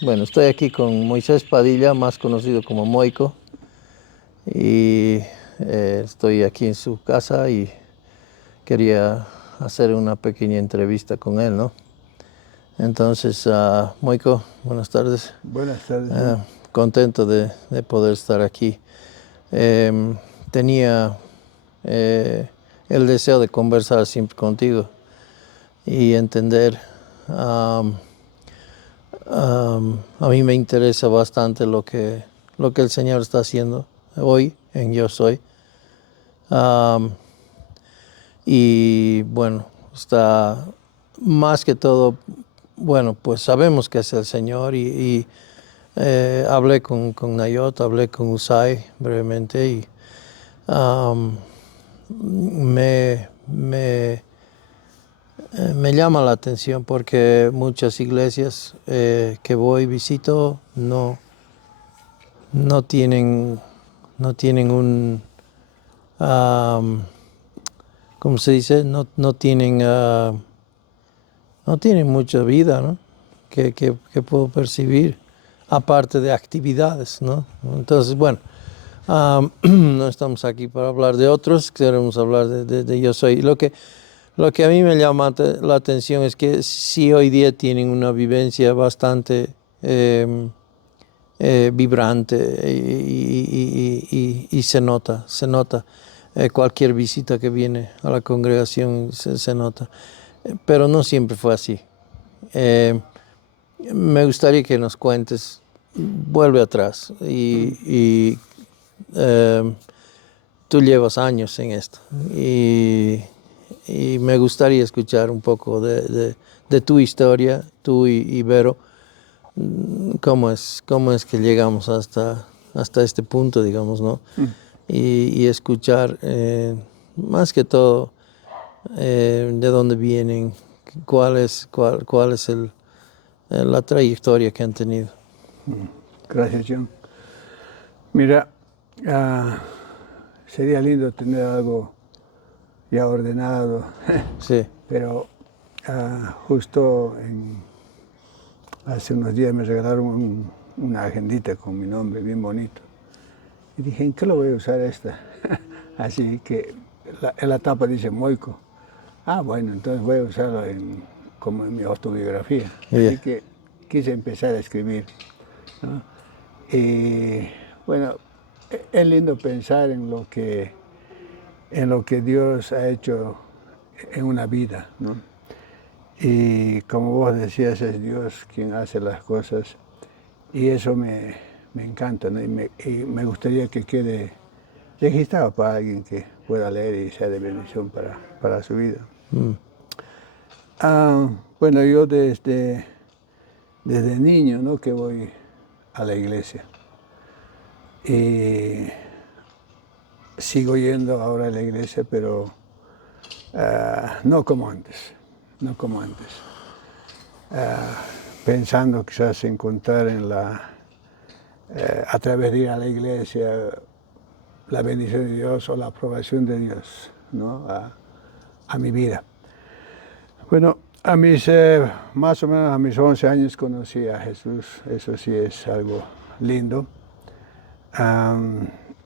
Bueno, estoy aquí con Moisés Padilla, más conocido como Moico, y estoy aquí en su casa y quería hacer una pequeña entrevista con él, ¿no? Entonces, Moico, buenas tardes. Buenas tardes, John. Contento de poder estar aquí. Em, Tenía eh, el deseo de conversar siempre contigo y entender. A mí me interesa bastante lo que el Señor está haciendo hoy en Yo Soy. Am, y bueno, está más que todo, bueno, pues sabemos que es el Señor y hablé con Nayot, hablé con Usai brevemente y am, me, me, me llama la atención porque muchas iglesias que voy visito no tienen, no tienen un, am, ¿cómo se dice? No tienen, no tienen mucha vida, ¿no? Que puedo percibir, aparte de actividades, ¿no? Entonces, bueno, no estamos aquí para hablar de otros, queremos hablar de Yo Soy. Lo que a mí me llama la atención es que sí hoy día tienen una vivencia bastante vibrante y se nota, se nota. Cualquier visita que viene a la congregación se nota. Pero no siempre fue así. Eh, Me gustaría que nos cuentes, vuelve atrás y eh, tú llevas años en esto y me gustaría escuchar un poco de tu historia, tú y Vero. Cómo es que llegamos hasta este punto, digamos, ¿no? Mm. Y escuchar más que todo de dónde vienen, cuál es la trayectoria que han tenido. Gracias, John. Mira, ah, sería lindo tener algo ya ordenado, Sí, pero justo hace unos días me regalaron una agendita con mi nombre, bien bonito. Y dije, ¿en qué lo voy a usar esta? Así que en la tapa dice Moico. Ah, bueno, entonces voy a usarlo como en mi autobiografía. yeah, Así que quise empezar a escribir, ¿no? Y bueno, es lindo pensar en lo que Dios ha hecho en una vida, ¿no? Y como vos decías, es Dios quien hace las cosas y eso me encanta, ¿no? Y me gustaría que quede registrado para alguien que pueda leer y sea de bendición para su vida. mm, Bueno, yo desde niño, ¿no? Que voy a la iglesia. Y sigo yendo ahora a la iglesia, pero no como antes, no como antes. Pensando quizás encontrar a través de ir a la iglesia la bendición de Dios o la aprobación de Dios, ¿no? A mi vida. Bueno, más o menos a mis 11 años conocí a Jesús, eso sí es algo lindo.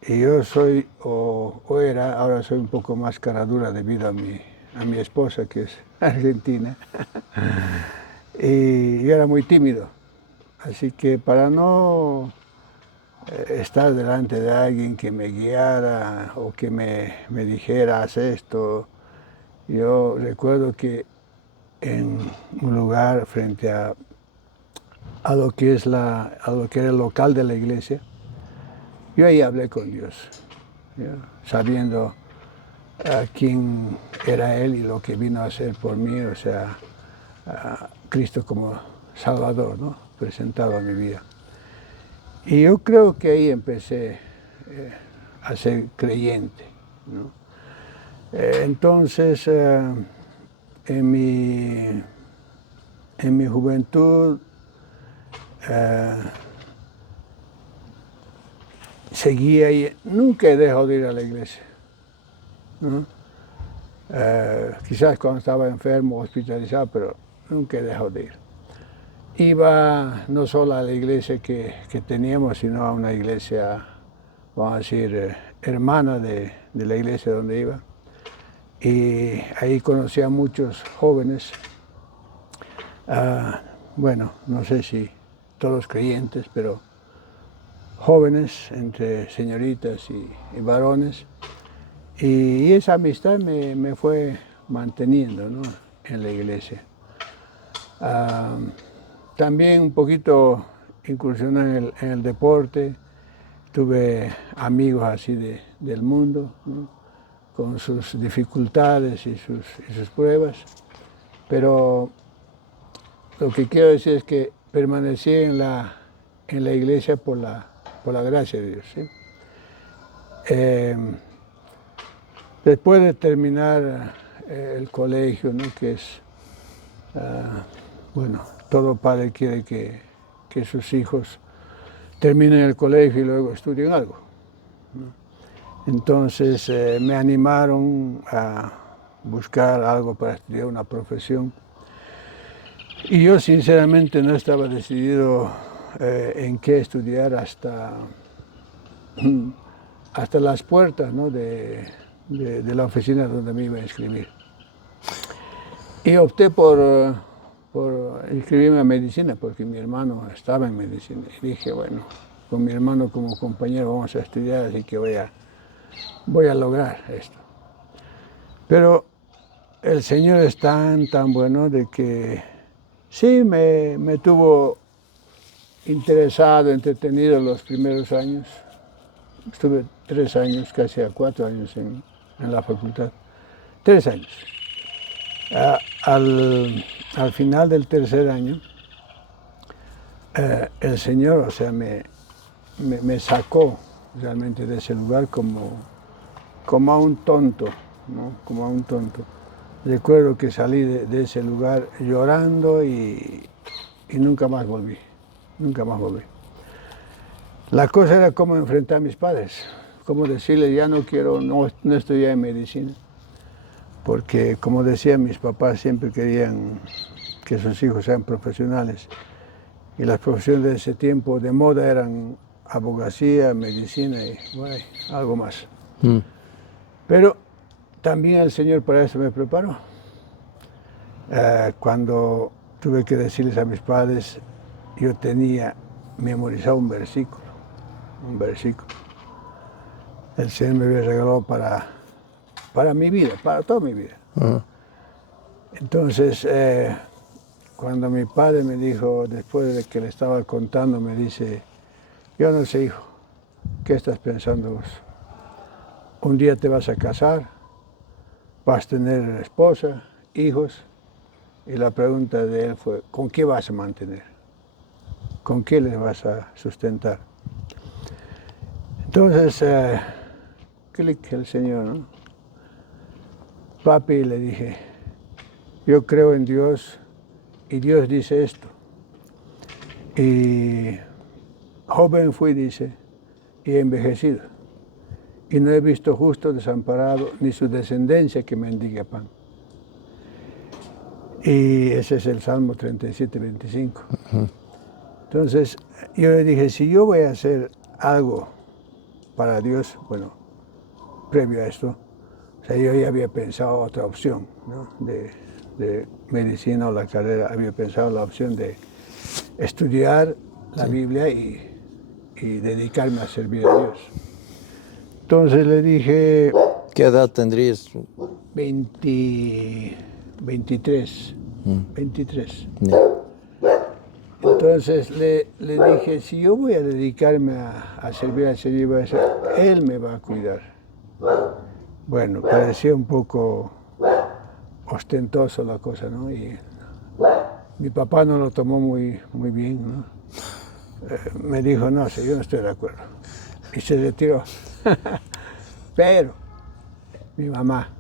Y yo soy, o era, ahora soy un poco más cara dura debido a mi esposa, que es argentina. Y yo era muy tímido, así que para no estar delante de alguien que me guiara o que me dijera, haz esto, yo recuerdo que en un lugar frente a lo que es a lo que era el local de la iglesia, yo ahí hablé con Dios, ¿ya? Sabiendo quién era Él y lo que vino a hacer por mí, o sea, a Cristo como Salvador, ¿no? Presentado a mi vida. Y yo creo que ahí empecé a ser creyente, ¿no? Entonces, en mi juventud, eh, seguía y nunca he dejado de ir a la iglesia, ¿no? Quizás cuando estaba enfermo, hospitalizado, pero nunca he dejado de ir. iba no solo a la iglesia que teníamos, sino a una iglesia, vamos a decir, hermana de la iglesia donde iba. Y ahí conocí a muchos jóvenes, bueno, no sé si todos creyentes, pero jóvenes, entre señoritas y varones. Y esa amistad me fue manteniendo, ¿no?, en la iglesia. También un poquito incursioné en el deporte, tuve amigos así del mundo, ¿no?, con sus dificultades y sus pruebas, pero lo que quiero decir es que permanecí en la iglesia por la gracia de Dios, ¿sí? Después de terminar el colegio, ¿no?, que es, bueno, todo padre quiere que sus hijos terminen el colegio y luego estudien algo, ¿no? Entonces me animaron a buscar algo para estudiar una profesión. Y yo sinceramente no estaba decidido en qué estudiar hasta las puertas, ¿no?, de la oficina donde me iba a inscribir. Y opté por inscribirme a medicina, porque mi hermano estaba en medicina. Y dije, bueno, con mi hermano como compañero vamos a estudiar, así que voy a lograr esto. Pero el Señor es tan bueno de que sí me tuvo interesado, entretenido los primeros años. Estuve 3 años, casi 4 años en la facultad. 3 años. Al final del tercer año, el Señor, o sea, me sacó realmente de ese lugar como a un tonto, ¿no?, como a un tonto. Recuerdo que salí de ese lugar llorando y nunca más volví, nunca más volví. La cosa era cómo enfrentar a mis padres, cómo decirles, ya no quiero, no estudiar en medicina, porque como decía, mis papás siempre querían que sus hijos sean profesionales, y las profesiones de ese tiempo de moda eran abogacía, medicina y bueno, algo más. Pero también el Señor para eso me preparó. Cuando tuve que decirles a mis padres, yo tenía memorizado un versículo. El Señor me había regalado para mi vida, para toda mi vida. Entonces, cuando mi padre me dijo, después de que le estaba contando, me dice, yo no sé, hijo, ¿qué estás pensando vos? Un día te vas a casar, vas a tener esposa, hijos, y la pregunta de él fue, ¿con qué vas a mantener? ¿Con qué les vas a sustentar? Entonces, clic el Señor, ¿no? Papi, le dije, yo creo en Dios y Dios dice esto. Y joven fui, dice, y he envejecido. Y no he visto justo desamparado ni su descendencia que mendigue pan. Y ese es el Salmo 37, 25. Entonces, yo le dije, si yo voy a hacer algo para Dios, bueno, previo a esto, o sea, yo ya había pensado otra opción, ¿no?, de medicina o la carrera, había pensado la opción de estudiar la Biblia y dedicarme a servir a Dios. Entonces le dije... ¿Qué edad tendrías? 23. 23. Yeah. Entonces le dije, si yo voy a dedicarme a servir al Señor, Él me va a cuidar. Bueno, parecía un poco ostentoso la cosa, ¿no? Y mi papá no lo tomó muy bien, ¿no? Me dijo, no sé, yo no estoy de acuerdo. Y se retiró. Pero mi mamá,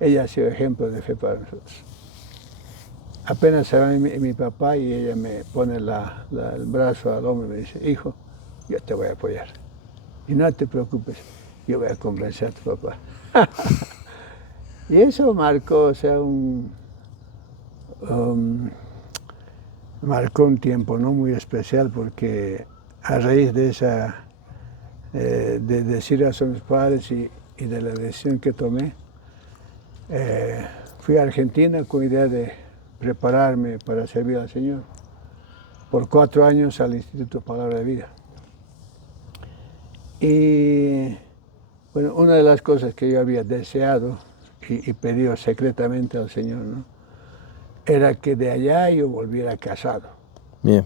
ella ha sido ejemplo de fe para nosotros. Apenas se va mi papá y ella me pone el brazo al hombro y me dice, hijo, yo te voy a apoyar. Y no te preocupes, yo voy a convencer a tu papá. Y eso marcó, o sea, marcó un tiempo no muy especial porque a raíz de esa, de decir a sus padres y de la decisión que tomé, fui a Argentina con idea de prepararme para servir al Señor. Por 4 años al Instituto Palabra de Vida. Y bueno, una de las cosas que yo había deseado y pedido secretamente al Señor, ¿no?, era que de allá yo volviera casado. Bien.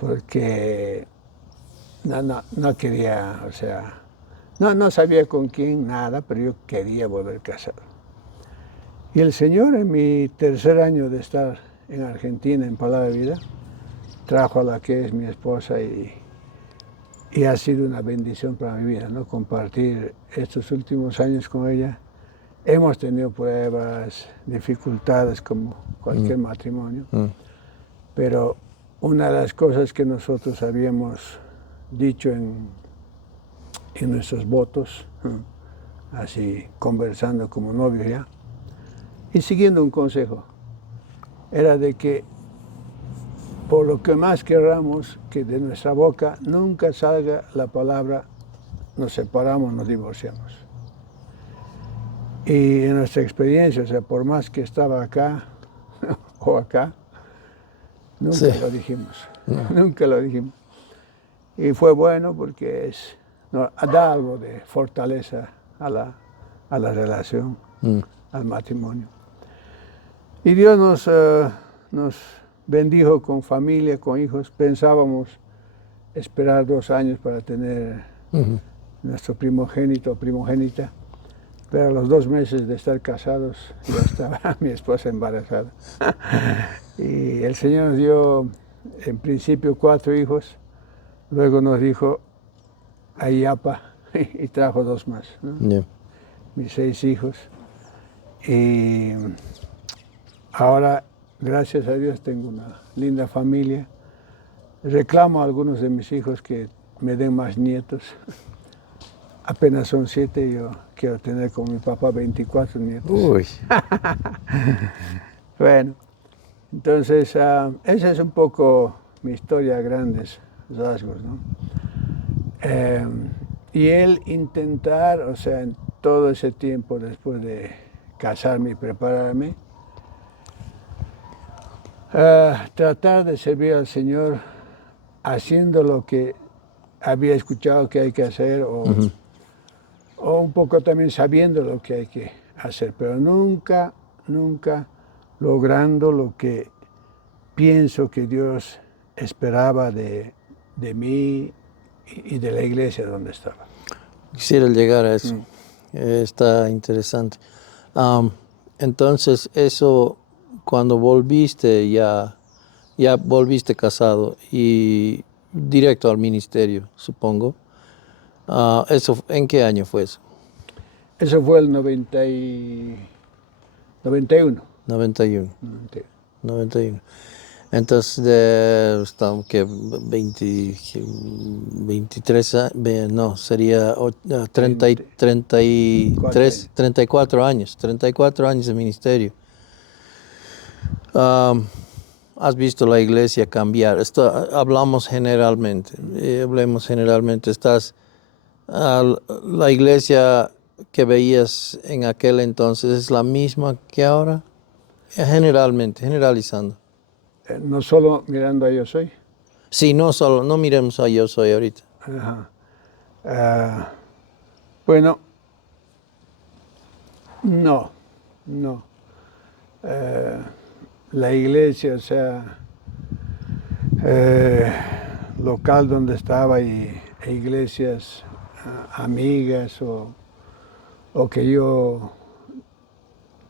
Porque no quería, o sea, no sabía con quién, nada, pero yo quería volver casado. Y el Señor, en mi tercer año de estar en Argentina, en Palabra de Vida, trajo a la que es mi esposa y ha sido una bendición para mi vida, ¿no?, compartir estos últimos años con ella. Hemos tenido pruebas, dificultades como cualquier matrimonio, pero una de las cosas que nosotros habíamos dicho en nuestros votos, así conversando como novios ya, y siguiendo un consejo, era de que por lo que más querramos que de nuestra boca nunca salga la palabra nos separamos, nos divorciamos. Y en nuestra experiencia, o sea, por más que estaba acá o acá, nunca lo dijimos, nunca lo dijimos. Y fue bueno porque da algo de fortaleza a la relación, al matrimonio. Y Dios nos bendijo con familia, con hijos. Pensábamos esperar 2 años para tener nuestro primogénito o primogénita, pero a los 2 meses de estar casados ya estaba mi esposa embarazada. Y el Señor nos dio en principio 4 hijos, luego nos dijo Ayapa y trajo 2 más, ¿no? Yeah. Mis 6 hijos. Y ahora, gracias a Dios, tengo una linda familia. Reclamo a algunos de mis hijos que me den más nietos. Apenas son 7, yo quiero tener con mi papá 24 nietos. Uy. Bueno, entonces esa es un poco mi historia a grandes rasgos, ¿no? Y el intentar, o sea, en todo ese tiempo después de casarme y prepararme, tratar de servir al Señor haciendo lo que había escuchado que hay que hacer o un poco también sabiendo lo que hay que hacer, pero nunca logrando lo que pienso que Dios esperaba de mí y de la iglesia donde estaba. Quisiera llegar a eso. Está interesante. Entonces, eso, cuando volviste, ya volviste casado y directo al ministerio, supongo. Eso, ¿en qué año fue eso? Eso fue el 91. 91. 91. Entonces, estamos que 23 años, no, sería 34 años de ministerio. Has visto la iglesia cambiar. Hablemos generalmente. La iglesia que veías en aquel entonces es la misma que ahora, generalizando. No solo mirando a Yo Soy. Sí, no miremos a Yo Soy ahorita. Ajá. Bueno, no. La iglesia, o sea, local donde estaba e iglesias amigas o que yo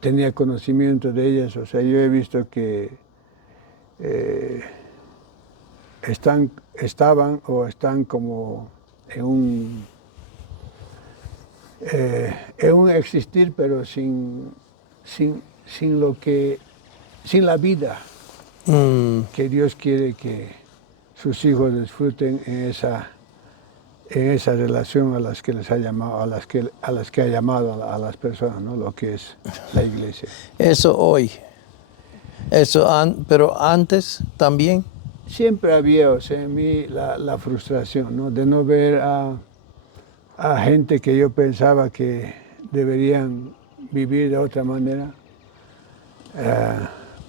tenía conocimiento de ellas, o sea, yo he visto que estaban como en un existir, pero sin la vida que Dios quiere que sus hijos disfruten en esa relación a las que les ha llamado, a las que ha llamado a las personas, ¿no? Lo que es la iglesia. Eso hoy. Eso, pero antes también. Siempre había, o sea, en mí la frustración, ¿no? De no ver a gente que yo pensaba que deberían vivir de otra manera.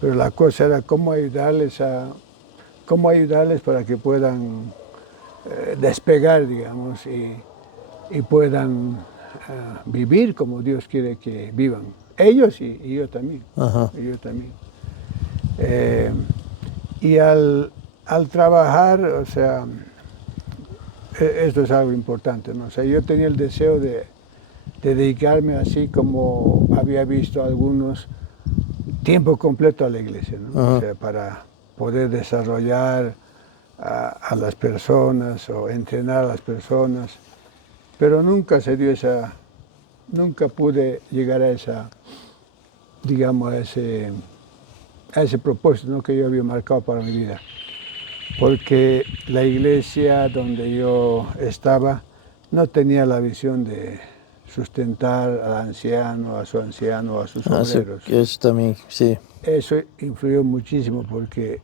Pero la cosa era cómo ayudarles para que puedan despegar, digamos, y puedan vivir como Dios quiere que vivan. Ellos y yo también. Ajá. Y yo también. Y al trabajar, o sea, esto es algo importante, ¿no? O sea, yo tenía el deseo de dedicarme así como había visto algunos tiempo completo a la iglesia, ¿no? Ajá. O sea, para poder desarrollar a las personas o entrenar a las personas, pero nunca se dio nunca pude llegar a digamos, a ese propósito, ¿no? Que yo había marcado para mi vida, porque la iglesia donde yo estaba no tenía la visión de sustentar al anciano, a su anciano, a sus obreros. Eso también, sí. Eso influyó muchísimo porque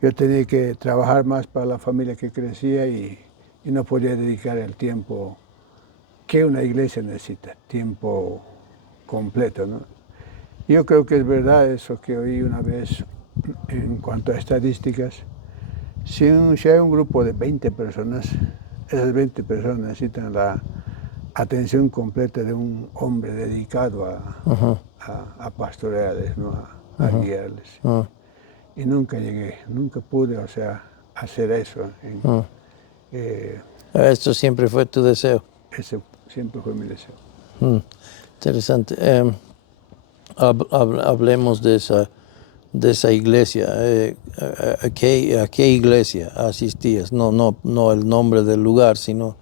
yo tenía que trabajar más para la familia que crecía y no podía dedicar el tiempo que una iglesia necesita, tiempo completo, ¿no? Yo creo que es verdad eso que oí una vez en cuanto a estadísticas. Si hay un grupo de 20 personas, esas 20 personas necesitan la atención completa de un hombre dedicado a pastorearles, ¿no? A guiarles. Y nunca llegué, nunca pude, o sea, hacer eso. Esto siempre fue tu deseo. Ese siempre fue mi deseo. Interesante. Hablemos de esa iglesia. ¿A qué iglesia asistías? No el nombre del lugar, sino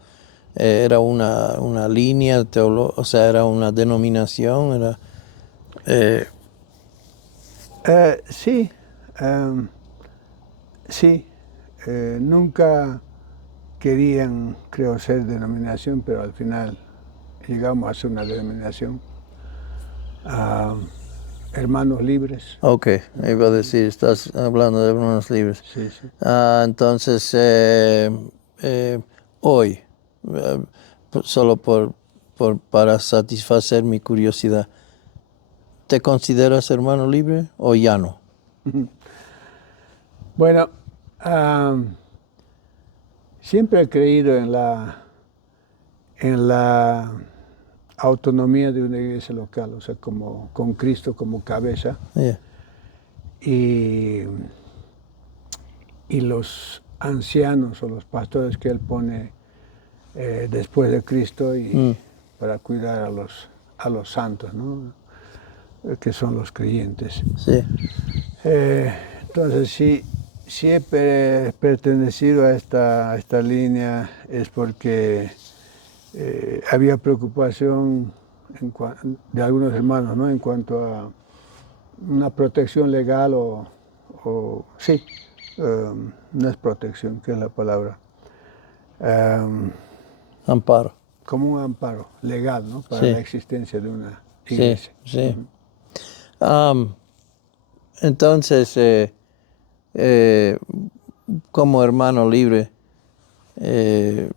era una línea teológica, o sea, era una denominación, era... Sí, sí. Nunca querían, creo, ser denominación, pero al final llegamos a ser una denominación. Hermanos Libres. Ok, iba a decir, estás hablando de hermanos libres. Sí, sí. Entonces, hoy, solo para satisfacer mi curiosidad, ¿te consideras hermano libre o ya no? Bueno, siempre he creído en la autonomía de una iglesia local, o sea, con Cristo como cabeza. Yeah. Y los ancianos o los pastores que Él pone después de Cristo para cuidar a los santos, ¿no? Que son los creyentes. Sí. Entonces, si he pertenecido a esta línea es porque había preocupación de algunos hermanos, ¿no? En cuanto a una protección legal sí, no es protección, ¿qué es la palabra? Amparo. Como un amparo legal, ¿no? Para Sí. la existencia de una iglesia. Sí. Entonces, como hermano libre,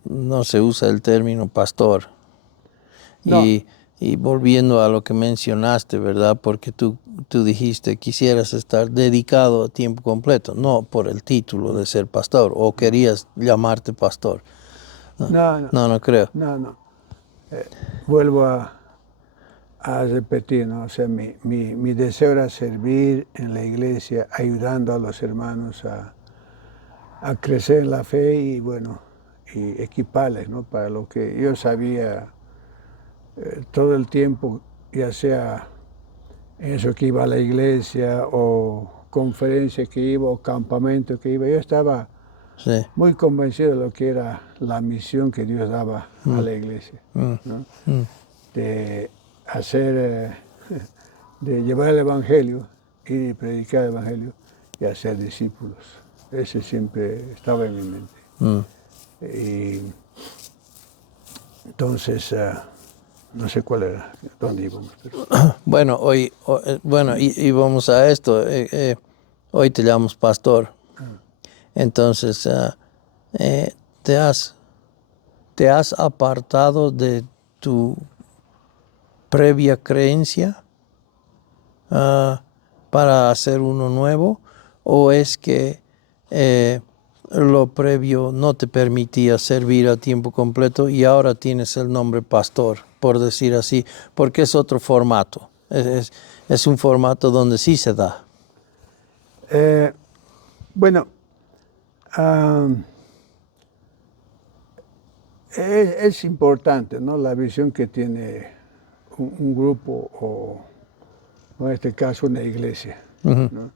no se usa el término pastor. No. Y volviendo a lo que mencionaste, ¿verdad? Porque tú dijiste quisieras estar dedicado a tiempo completo, no por el título de ser pastor, o querías llamarte pastor. No creo. No. Vuelvo a repetir, ¿no? O sea, mi deseo era servir en la iglesia, ayudando a los hermanos a crecer en la fe y, bueno, y equiparles, ¿no? Para lo que yo sabía todo el tiempo, ya sea eso que iba a la iglesia o conferencia que iba o campamento que iba, yo estaba muy convencido de lo que era la misión que Dios daba a la iglesia, ¿no? De hacer, de llevar el evangelio y predicar el evangelio y hacer discípulos. Ese siempre estaba en mi mente. Y entonces no sé cuál era, dónde íbamos. Pero... Bueno, y vamos a esto. Hoy te llamamos pastor. Entonces, eh, te has apartado de tu previa creencia para hacer uno nuevo, o es que lo previo no te permitía servir a tiempo completo y ahora tienes el nombre pastor, por decir así, porque es otro formato. Es un formato donde sí se da. Bueno, es importante, ¿no?, la visión que tiene un grupo o en este caso una iglesia, ¿no?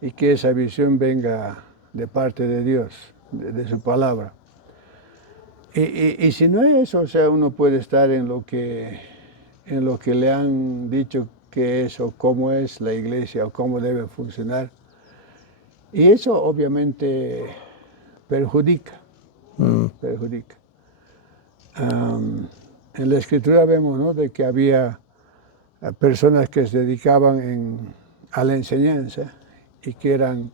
Y que esa visión venga de parte de Dios, de su palabra. Y si no es eso, o sea, uno puede estar en lo que le han dicho que es o cómo es la iglesia o cómo debe funcionar. Y eso obviamente perjudica. Perjudica. En la escritura vemos, ¿no?, de que había personas que se dedicaban a la enseñanza y que eran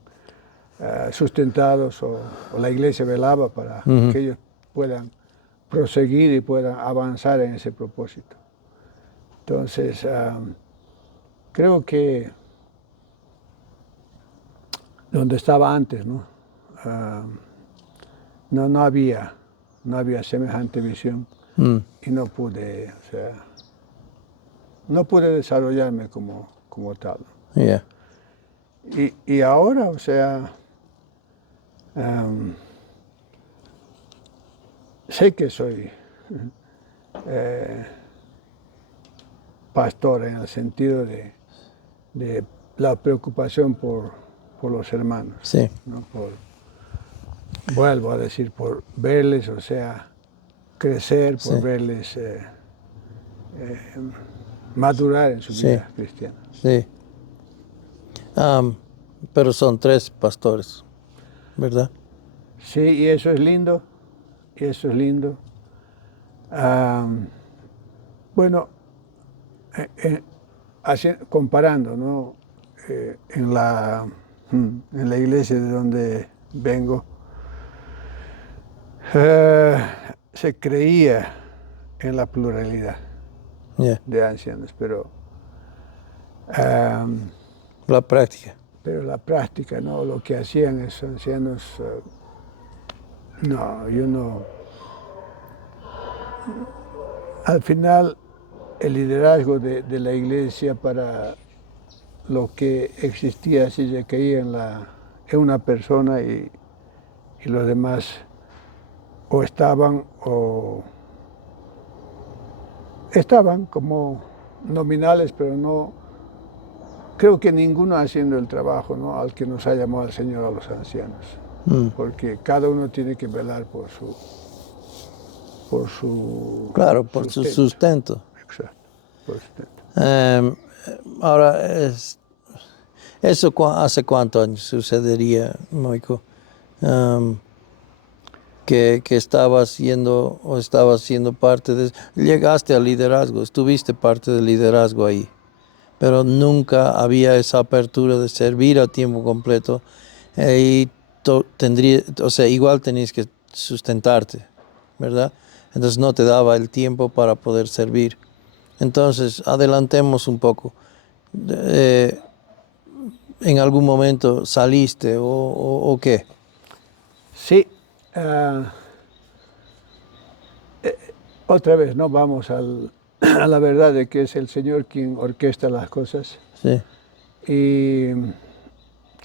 sustentados o la iglesia velaba para que ellos puedan proseguir y puedan avanzar en ese propósito. Entonces, creo que donde estaba antes, ¿no? No había semejante visión y no pude, o sea, no pude desarrollarme como tal. Yeah. Y ahora, o sea, sé que soy pastor en el sentido de la preocupación por los hermanos, Sí. ¿no? Vuelvo a decir, por verles, o sea, crecer, por verles madurar en su vida cristiana. Sí. Pero son 3 pastores, ¿verdad? Sí, y eso es lindo, bueno, comparando, ¿no? En la iglesia de donde vengo, se creía en la pluralidad de ancianos, pero la práctica. Pero la práctica, ¿no?, lo que hacían esos ancianos, no, yo no. Al final, el liderazgo de la iglesia para lo que existía, si se caía en una persona y los demás o estaban como nominales, pero no, creo que ninguno haciendo el trabajo, ¿no?, al que nos ha llamado el Señor a los ancianos, porque cada uno tiene que velar por su claro, por su sustento. Exacto, por sustento. Ahora, ¿eso hace cuántos años sucedería, Moico? Que estabas siendo parte de... Llegaste al liderazgo, estuviste parte del liderazgo ahí, pero nunca había esa apertura de servir a tiempo completo y igual tenías que sustentarte, ¿verdad? Entonces no te daba el tiempo para poder servir. Entonces, adelantemos un poco. ¿En algún momento saliste o qué? Sí. Otra vez, ¿no?, vamos a la verdad de que es el Señor quien orquesta las cosas. Sí. Y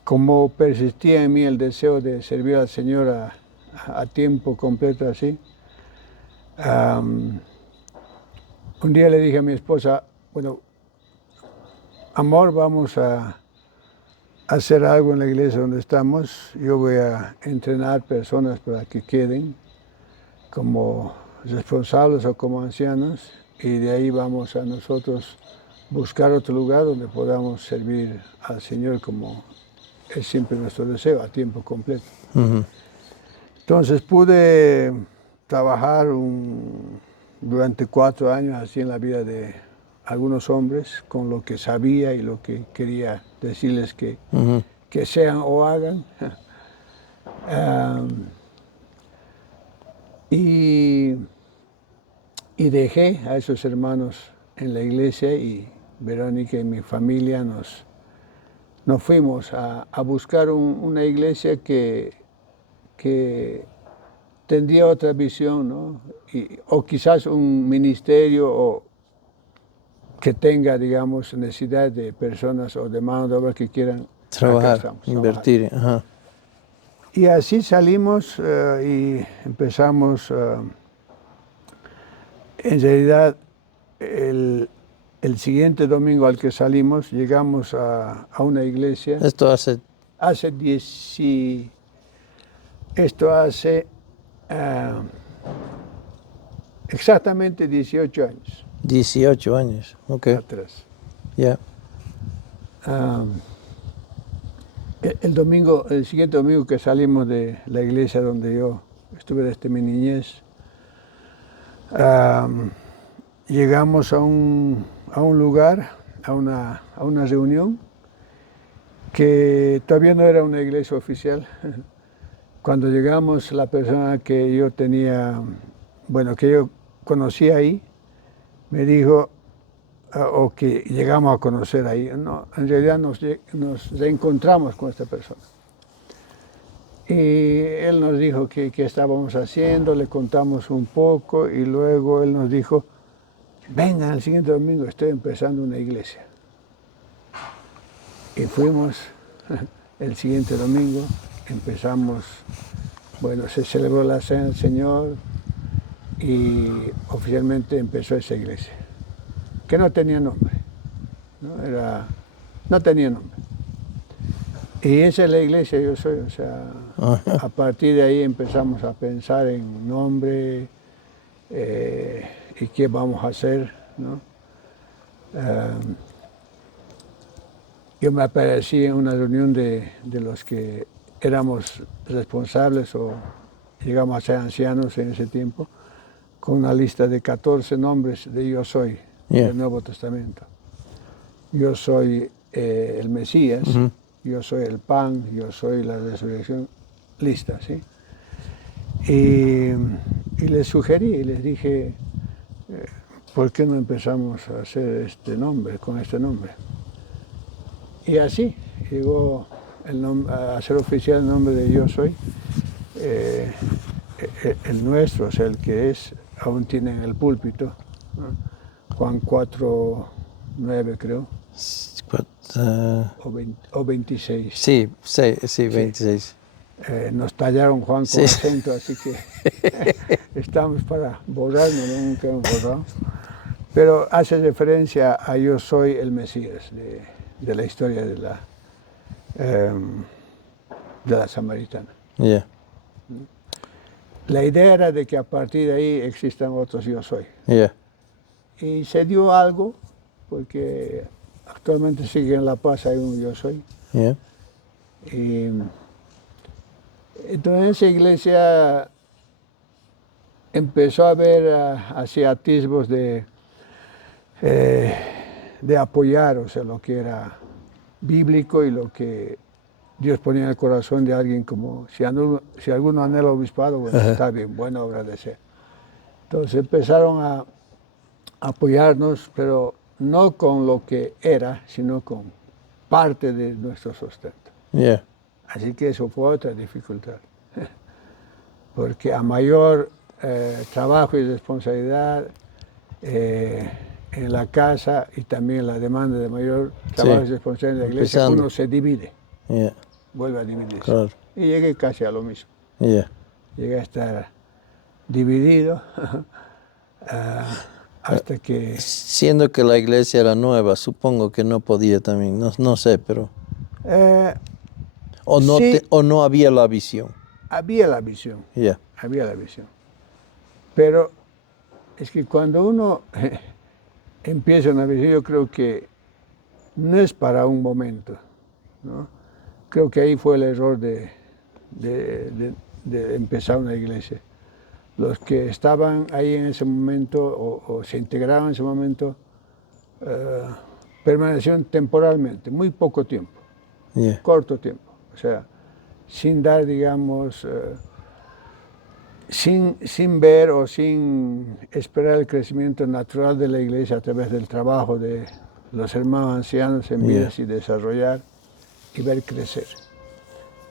como persistía en mí el deseo de servir al Señor a tiempo completo así, un día le dije a mi esposa, bueno, amor, vamos a hacer algo en la iglesia donde estamos. Yo voy a entrenar personas para que queden como responsables o como ancianos, y de ahí vamos a nosotros buscar otro lugar donde podamos servir al Señor como es siempre nuestro deseo, a tiempo completo. Uh-huh. Entonces pude trabajar un durante 4 años así en la vida de algunos hombres, con lo que sabía y lo que quería decirles que sean o hagan. Y dejé a esos hermanos en la iglesia y Verónica y mi familia nos fuimos a buscar una iglesia que tendría otra visión, ¿no? O quizás un ministerio o que tenga, digamos, necesidad de personas o de mano de obra que quieran Trabajar, invertir. Ajá. Y así salimos y empezamos, en realidad, el siguiente domingo al que salimos, llegamos a una iglesia. Esto hace Esto hace exactamente 18 años 18 años. Ok. atrás. Yeah. El siguiente domingo que salimos de la iglesia donde yo estuve desde mi niñez, llegamos a un lugar, a una reunión que todavía no era una iglesia oficial. Cuando llegamos, la persona que yo tenía, que yo conocí ahí, me dijo, o que llegamos a conocer ahí, no, en realidad nos reencontramos con esta persona. Y él nos dijo qué estábamos haciendo, le contamos un poco y luego él nos dijo, vengan el siguiente domingo, estoy empezando una iglesia. Y fuimos el siguiente domingo, empezamos, se celebró la Cena del Señor y oficialmente empezó esa iglesia, que no tenía nombre, no tenía nombre. Y esa es la iglesia Yo Soy, a partir de ahí empezamos a pensar en nombre y qué vamos a hacer, ¿no? Yo me aparecí en una reunión de los que éramos responsables o llegamos a ser ancianos en ese tiempo, con una lista de 14 nombres de Yo Soy, del Nuevo Testamento. Yo soy el Mesías, yo soy el pan, yo soy la resurrección, lista, ¿sí? Y les sugerí, y les dije, ¿por qué no empezamos a hacer con este nombre? Y así llegó a ser oficial el nombre de Yo Soy, el nuestro, el que aún tiene en el púlpito, ¿no? Juan 4:9 creo. O 26. Sí, 26. Nos tallaron Juan con acento, así que estamos para borrarnos, nunca hemos borrado. Pero hace referencia a Yo Soy el Mesías de la historia de la samaritana. Yeah. La idea era de que a partir de ahí existan otros Yo Soy. Yeah. Y se dio algo, porque actualmente sigue en La Paz, hay un Yo Soy. Yeah. Y entonces esa iglesia empezó a ver así atisbos de apoyar, lo que era bíblico y lo que Dios ponía en el corazón de alguien, como si alguno anhela obispado, está bien, buena obra de ser. Entonces empezaron a apoyarnos, pero no con lo que era, sino con parte de nuestro sustento. Yeah. Así que eso fue otra dificultad, porque a mayor trabajo y responsabilidad en la casa y también la demanda de mayor trabajo y responsabilidad en la iglesia, uno se divide, vuelve a dividirse. Claro. Y llegué casi a lo mismo. Yeah. Llegué a estar dividido hasta que... Siendo que la iglesia era nueva, supongo que no podía también, no sé, pero... o no había la visión. Había la visión, Yeah. había la visión. Pero es que cuando uno empieza una visión, yo creo que no es para un momento, ¿no? Creo que ahí fue el error de empezar una iglesia. los que estaban ahí en ese momento o se integraban en ese momento permanecieron temporalmente, muy poco tiempo, Yeah. corto tiempo, o sea, sin dar, digamos, sin ver o sin esperar el crecimiento natural de la iglesia a través del trabajo de los hermanos ancianos en vidas y desarrollar y ver crecer.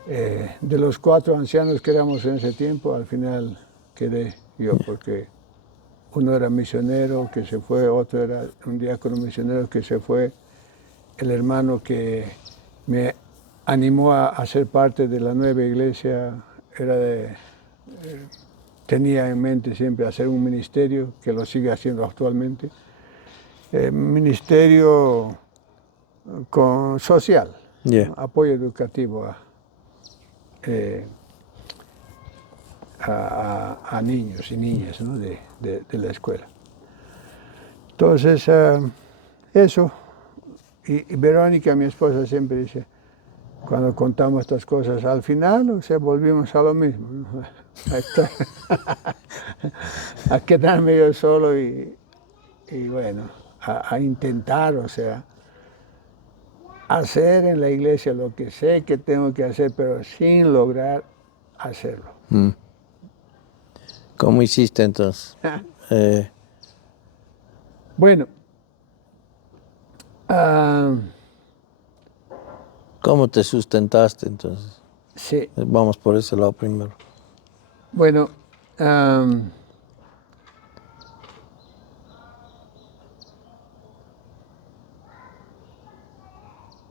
De los 4 ancianos que éramos en ese tiempo, al final quedé yo, porque uno era misionero que se fue, otro era un diácono misionero que se fue, el hermano que me animó a ser parte de la nueva iglesia tenía en mente siempre hacer un ministerio, que lo sigue haciendo actualmente, ministerio social, Yeah. apoyo educativo a niños y niñas, ¿no? de la escuela. Entonces, eso, y Verónica, mi esposa, siempre dice, cuando contamos estas cosas, al final, o sea, volvimos a lo mismo, ¿no? A quedarme yo solo y bueno, a intentar, o sea, hacer en la iglesia lo que sé que tengo que hacer, pero sin lograr hacerlo. ¿Cómo hiciste entonces? Bueno, ¿Cómo te sustentaste entonces? sí, Vamos por ese lado primero. bueno,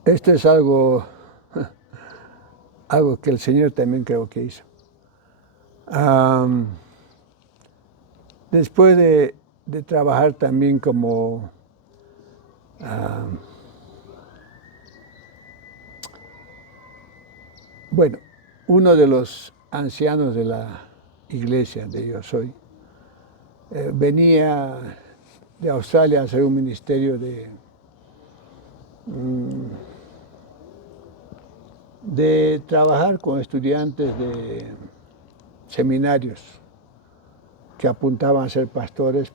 esto es algo que el Señor también creo que hizo. Después de trabajar también como bueno, uno de los ancianos de la iglesia de Yo Soy venía de Australia a hacer un ministerio de trabajar con estudiantes de seminarios que apuntaban a ser pastores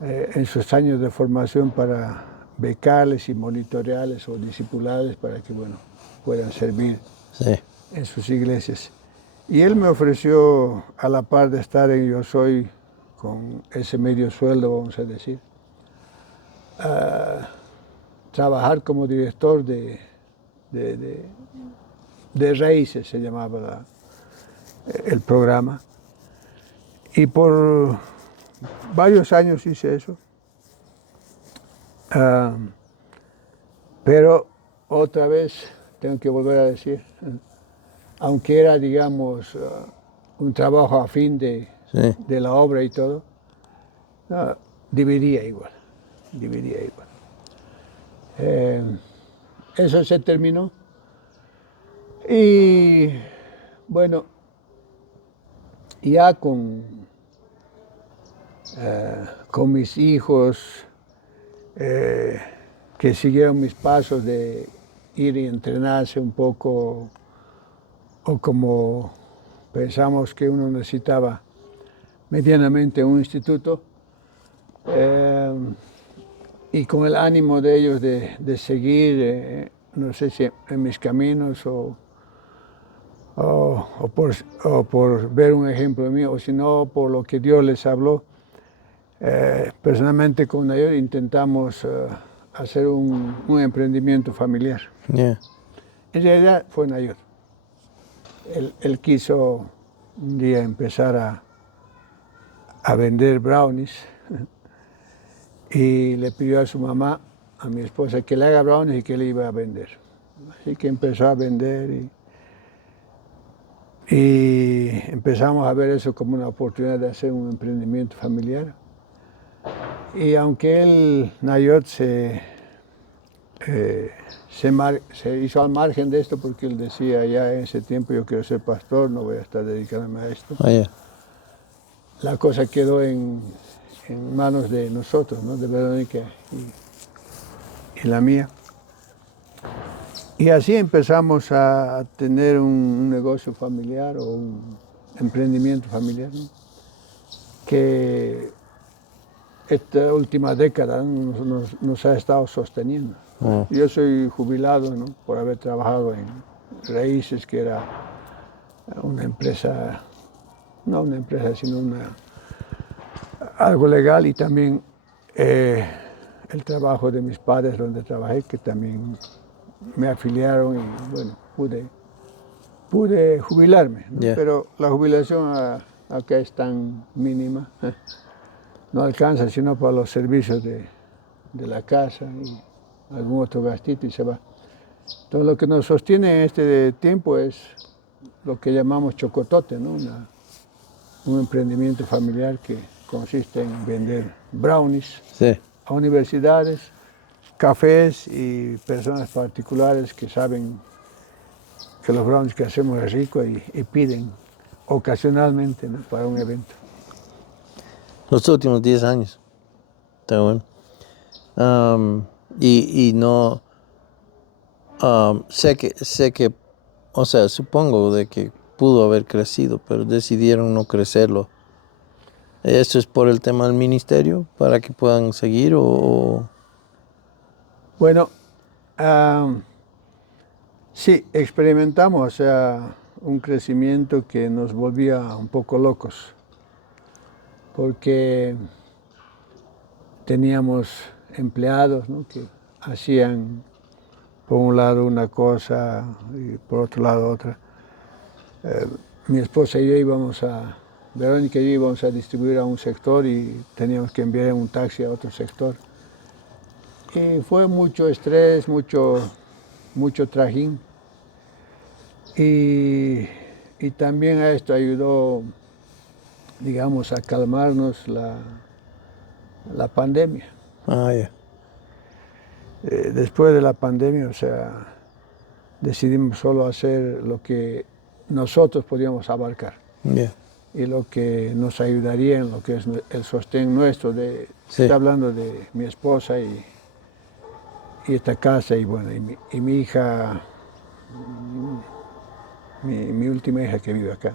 en sus años de formación para becarles y monitorearles o discipularles para que, bueno, puedan servir en sus iglesias. Y él me ofreció, a la par de estar en Yo Soy, con ese medio sueldo, vamos a decir, trabajar como director de raíces, se llamaba el programa. Y por varios años hice eso. Pero otra vez tengo que volver a decir, aunque era, digamos, un trabajo afín de la obra y todo, dividía igual. Eso se terminó. Y bueno, ya con mis hijos, que siguieron mis pasos de ir y entrenarse un poco, o como pensamos que uno necesitaba medianamente un instituto, y con el ánimo de ellos de seguir, no sé si en mis caminos o por ver un ejemplo mío, o si no, por lo que Dios les habló. Personalmente con Nayot intentamos hacer un emprendimiento familiar. En realidad fue Nayot. Él quiso un día empezar a vender brownies y le pidió a su mamá, a mi esposa, que le haga brownies y que le iba a vender. Así que empezó a vender y empezamos a ver eso como una oportunidad de hacer un emprendimiento familiar. Y aunque él, Nayot, se hizo al margen de esto porque él decía, ya en ese tiempo yo quiero ser pastor, no voy a estar dedicándome a esto. La cosa quedó en manos de nosotros, ¿no? De Verónica y la mía. Y así empezamos a tener un negocio familiar o emprendimiento familiar, ¿no? Que esta última década nos ha estado sosteniendo. Yo soy jubilado, ¿no? Por haber trabajado en Raíces, que era una empresa, no una empresa, sino algo legal, y también el trabajo de mis padres donde trabajé, que también me afiliaron y bueno, pude jubilarme, ¿no? Yeah. Pero la jubilación acá es tan mínima, no alcanza sino para los servicios de la casa y algún otro gastito y se va. Todo lo que nos sostiene en este tiempo es lo que llamamos chocotote, ¿no? Un emprendimiento familiar que consiste en vender brownies Sí. a universidades, cafés y personas particulares que saben que los brownies que hacemos es rico y piden ocasionalmente, ¿no? Para un evento. Los últimos 10 años. Está bueno. Y no, sé que, o sea, supongo de que pudo haber crecido, pero decidieron no crecerlo. ¿Eso es por el tema del ministerio, para que puedan seguir o...? Bueno, sí, experimentamos, o sea, un crecimiento que nos volvía un poco locos, porque teníamos empleados, ¿no? Que hacían por un lado una cosa y por otro lado otra. Mi esposa y yo Verónica y yo íbamos a distribuir a un sector y teníamos que enviar en un taxi a otro sector. Y fue mucho estrés, mucho trajín. Y también a esto ayudó, digamos, a calmarnos la pandemia. Ya. Después de la pandemia, o sea, decidimos solo hacer lo que nosotros podíamos abarcar. Yeah. Y lo que nos ayudaría en lo que es el sostén nuestro. Sí. Está hablando de mi esposa y esta casa y bueno, y mi hija, mi última hija que vive acá,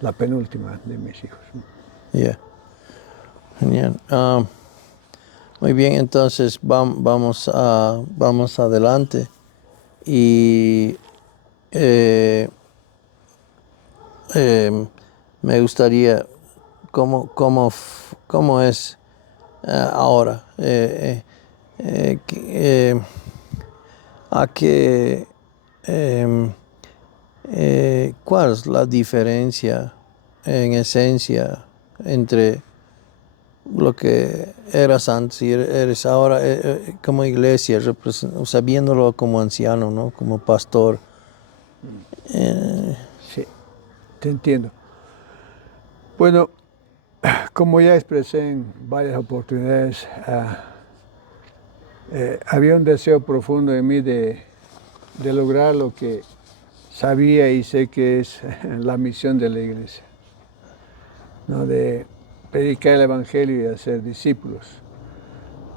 la penúltima de mis hijos. Yeah. Genial. Muy bien, entonces vamos adelante y me gustaría cómo es ahora. ¿Cuál es la diferencia en esencia entre lo que eras antes y eres ahora como iglesia, sabiéndolo como anciano, ¿no? Como pastor? Sí, te entiendo. Bueno, como ya expresé en varias oportunidades, había un deseo profundo en mí de lograr lo que sabía y sé que es la misión de la iglesia, ¿no? De predicar el evangelio y hacer discípulos,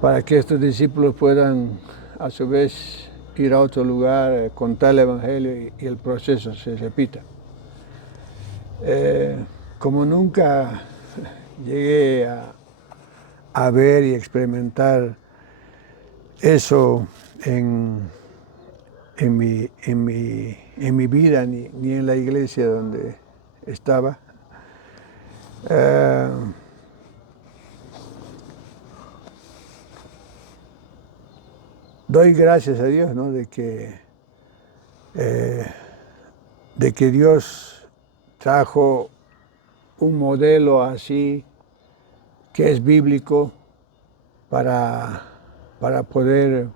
para que estos discípulos puedan a su vez ir a otro lugar, contar el evangelio y el proceso se repita. Como nunca llegué a ver y experimentar eso en mi vida ni en la iglesia donde estaba, doy gracias a Dios, ¿no? de que Dios trajo un modelo así que es bíblico para poder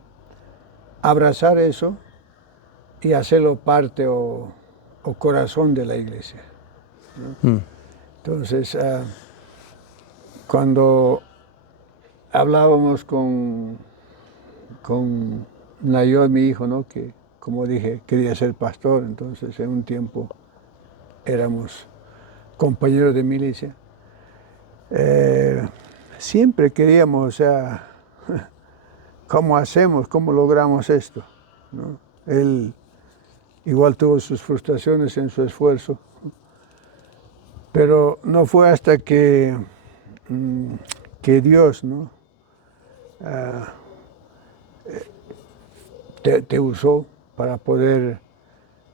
abrazar eso y hacerlo parte o corazón de la iglesia, ¿no? Entonces, cuando hablábamos con Nayod, mi hijo, ¿no? Que, como dije, quería ser pastor, entonces en un tiempo éramos compañeros de milicia. Siempre queríamos, o sea, ¿cómo hacemos? ¿Cómo logramos esto? ¿No? Él igual tuvo sus frustraciones en su esfuerzo, Pero no fue hasta que Dios, ¿no? Ah, te usó para poder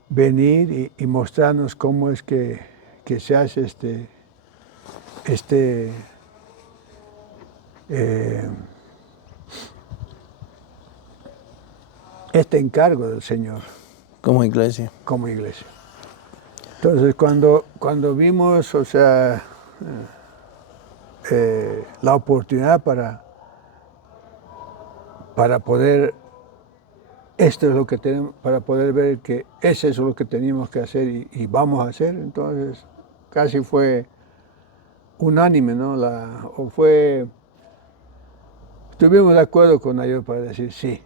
venir y mostrarnos cómo es que se hace este eh, este encargo del Señor como iglesia. como iglesia. Entonces, cuando vimos, o sea, la oportunidad para poder, esto es lo que tenemos, para poder ver que eso es lo que teníamos que hacer y vamos a hacer, entonces casi fue unánime, ¿no? Estuvimos de acuerdo con ellos para decir, sí,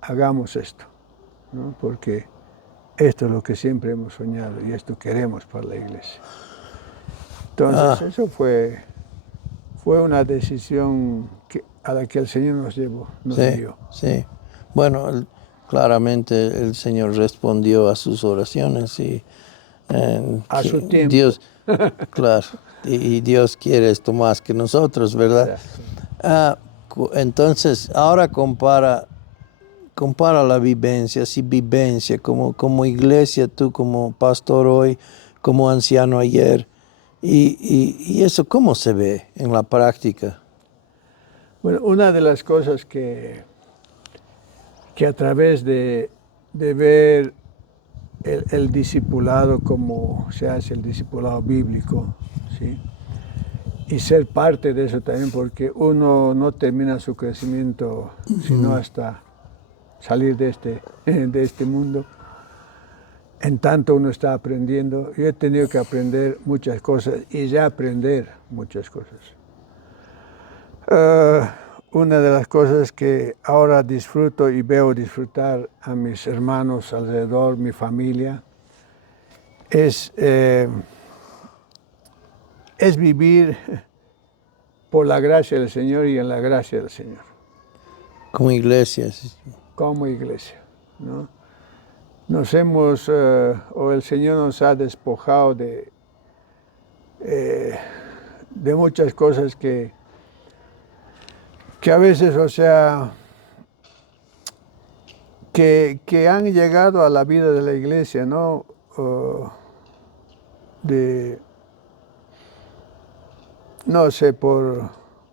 hagamos esto, ¿no? Porque esto es lo que siempre hemos soñado y esto queremos para la iglesia. Entonces, eso fue una decisión a la que el Señor nos dio. Sí. Bueno, claramente el Señor respondió a sus oraciones y a su tiempo. Dios, claro, y Dios quiere esto más que nosotros, ¿verdad? Entonces, ahora compara la vivencia, como iglesia, tú como pastor hoy, como anciano ayer, y eso, ¿cómo se ve en la práctica? Bueno, una de las cosas que a través de ver el discipulado, como se hace el discipulado bíblico, ¿sí? Y ser parte de eso también, porque uno no termina su crecimiento sino hasta salir de este mundo. En tanto uno está aprendiendo. Yo he tenido que aprender muchas cosas y ya aprender muchas cosas. Una de las cosas que ahora disfruto y veo disfrutar a mis hermanos alrededor, mi familia, es vivir por la gracia del Señor y en la gracia del Señor. Como iglesia. Como iglesia, ¿no? O el Señor nos ha despojado de muchas cosas que a veces, o sea, que han llegado a la vida de la iglesia, ¿no? No sé, por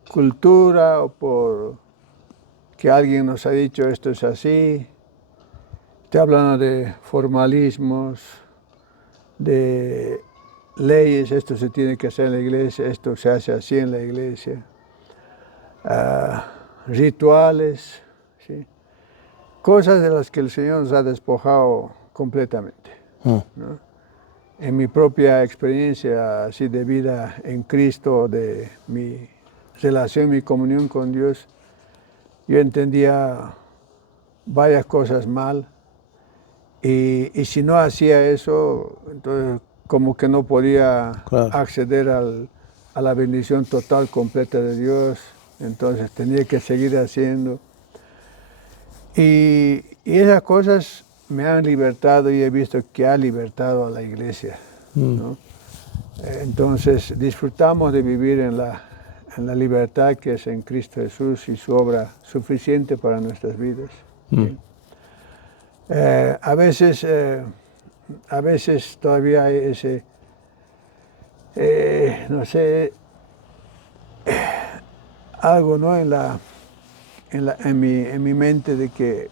cultura o por que alguien nos ha dicho esto es así. Estoy hablando de formalismos, de leyes, esto se tiene que hacer en la iglesia, esto se hace así en la iglesia. Rituales, ¿sí? Cosas de las que el Señor nos ha despojado completamente, ¿no? En mi propia experiencia así de vida en Cristo, de mi relación, mi comunión con Dios, yo entendía varias cosas mal y si no hacía eso, entonces como que no podía acceder a la bendición total, completa de Dios, entonces tenía que seguir haciendo. Y esas cosas me han libertado y he visto que ha libertado a la iglesia, ¿no? Entonces disfrutamos de vivir en la libertad que es en Cristo Jesús y su obra suficiente para nuestras vidas. ¿Sí? A veces todavía hay ese, no sé, algo, ¿no? en mi mente de que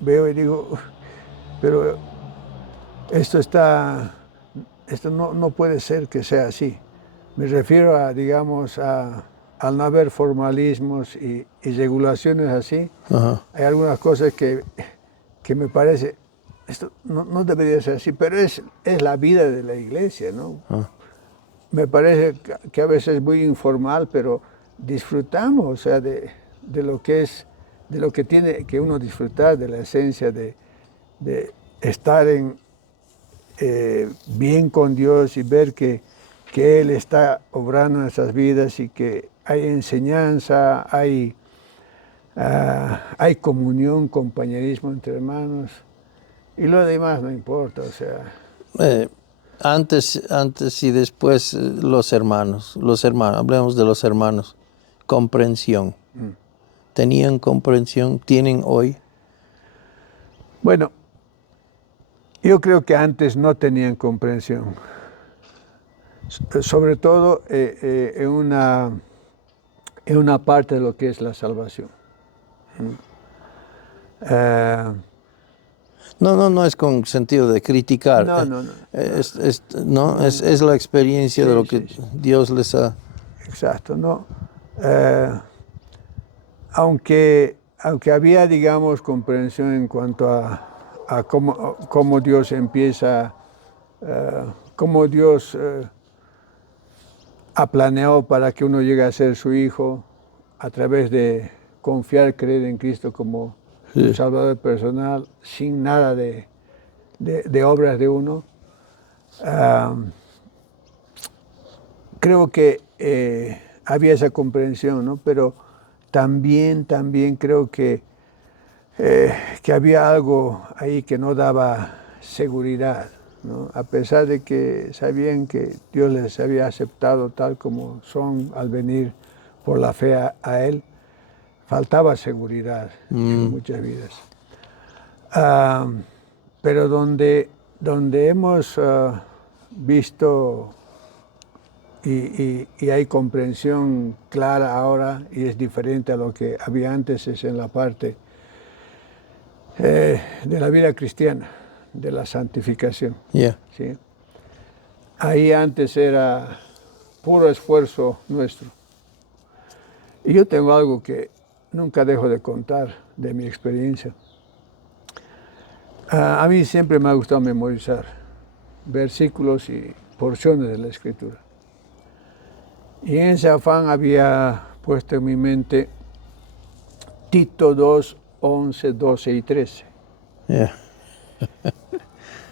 veo y digo, pero esto no puede ser que sea así. Me refiero a, digamos, al no haber formalismos y regulaciones así. Hay algunas cosas que me parece, esto no debería ser así, pero es la vida de la iglesia, ¿no? Me parece que a veces es muy informal, pero disfrutamos, o sea, de lo que es, de lo que tiene que uno disfrutar, de la esencia de estar bien con Dios y ver que Él está obrando en nuestras vidas y que hay enseñanza, hay comunión, compañerismo entre hermanos y lo demás no importa, o sea. antes y después los hermanos, hablemos de los hermanos, comprensión. ¿Tenían comprensión? ¿Tienen hoy? Bueno, yo creo que antes no tenían comprensión, sobre todo en una parte de lo que es la salvación. No es con sentido de criticar. No. Es la experiencia de lo que Dios les ha... Exacto, ¿no? Aunque había, digamos, comprensión en cuanto a cómo Dios empieza, cómo Dios ha planeado para que uno llegue a ser su hijo a través de confiar, creer en Cristo como un Salvador personal, sin nada de obras de uno. Creo que había esa comprensión, ¿no? Pero también creo que había algo ahí que no daba seguridad, ¿no? A pesar de que sabían que Dios les había aceptado tal como son al venir por la fe a Él, faltaba seguridad en muchas vidas. Pero donde hemos visto y hay comprensión clara ahora y es diferente a lo que había antes, es en la parte de la vida cristiana, de la santificación. Yeah. ¿Sí? Ahí antes era puro esfuerzo nuestro. Y yo tengo algo que nunca dejo de contar de mi experiencia. A mí siempre me ha gustado memorizar versículos y porciones de la Escritura. Y en ese afán había puesto en mi mente Tito 2, 11, 12 y 13. Yeah.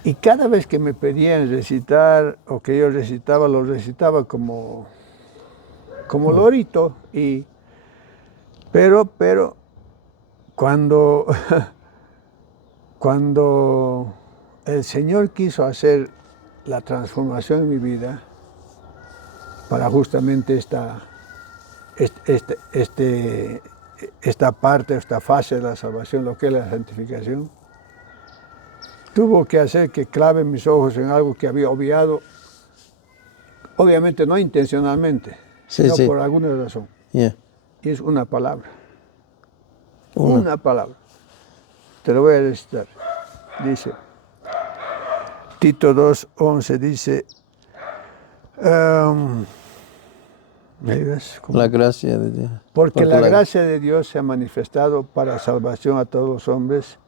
Y cada vez que me pedían recitar o que yo recitaba, lo recitaba como lorito. Pero cuando el Señor quiso hacer la transformación en mi vida para justamente esta parte, esta fase de la salvación, lo que es la santificación, tuvo que hacer que clave mis ojos en algo que había obviado, obviamente no intencionalmente, sino por alguna razón. Yeah. Y es una palabra. Una palabra. Te lo voy a recitar. Dice, Tito 2:11 dice, ¿me ayudas? La gracia de Dios. Porque la gracia de Dios se ha manifestado para salvación a todos los hombres,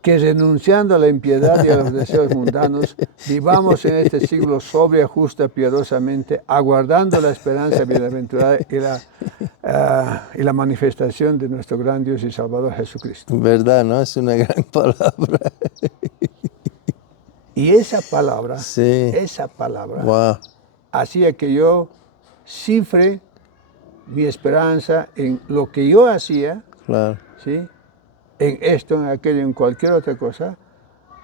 que renunciando a la impiedad y a los deseos mundanos, vivamos en este siglo sobria, justa, piadosamente, aguardando la esperanza bienaventurada y la manifestación de nuestro gran Dios y Salvador Jesucristo. ¿Verdad, no? Es una gran palabra. Y esa palabra, Wow. hacía que yo cifre mi esperanza en lo que yo hacía, Claro. ¿sí? En esto, en aquello, en cualquier otra cosa,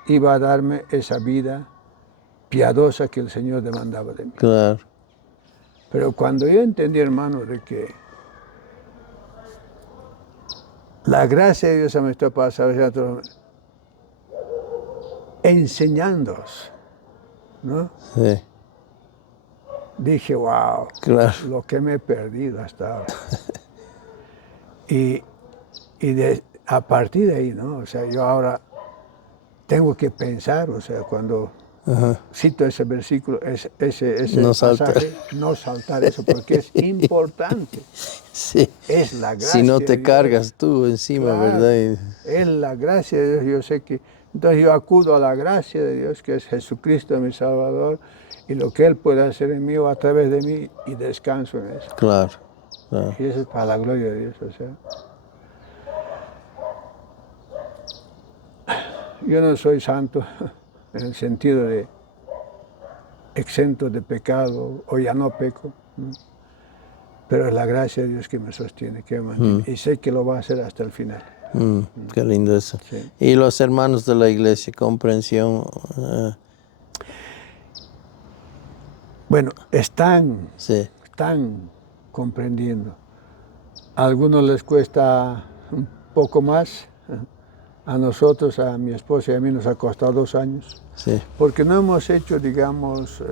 iba a darme esa vida piadosa que el Señor demandaba de mí. Claro. Pero cuando yo entendí, hermano, de que la gracia de Dios me está pasando, enseñándoos, ¿no? Sí. Dije, wow, Claro. lo que me he perdido hasta ahora. y a partir de ahí, ¿no? O sea, yo ahora tengo que pensar, o sea, cuando cito ese versículo, ese No pasaje, no saltar eso, porque es importante. Sí. Es la gracia. Si no te de Dios. Cargas tú encima, Claro, ¿verdad? Es la gracia de Dios. Yo sé que, entonces yo acudo a la gracia de Dios, que es Jesucristo, mi Salvador, y lo que Él puede hacer en mí o a través de mí, y descanso en eso. Claro. Claro. Y eso es para la gloria de Dios, o sea. Yo no soy santo en el sentido de exento de pecado o ya no peco, ¿no? Pero es la gracia de Dios que me sostiene, que me mantiene, y sé que lo va a hacer hasta el final. Qué lindo eso. Sí. Y los hermanos de la iglesia, comprensión. Bueno, están Sí, comprendiendo. A algunos les cuesta un poco más. A nosotros, a mi esposa y a mí nos ha costado 2 años. sí, Porque no hemos hecho, digamos,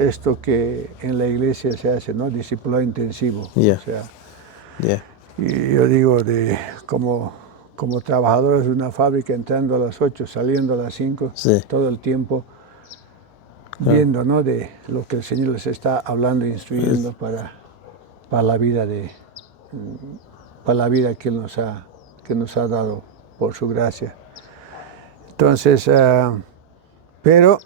esto que en la iglesia se hace, ¿no? Discipulado intensivo. ya, O sea, ya, y yo digo, como trabajadores de una fábrica, entrando a las 8, saliendo a las 5, sí, todo el tiempo claro. viendo, ¿no? De lo que el Señor les está hablando, instruyendo para la vida para la vida que que nos ha dado por su gracia. Entonces, pero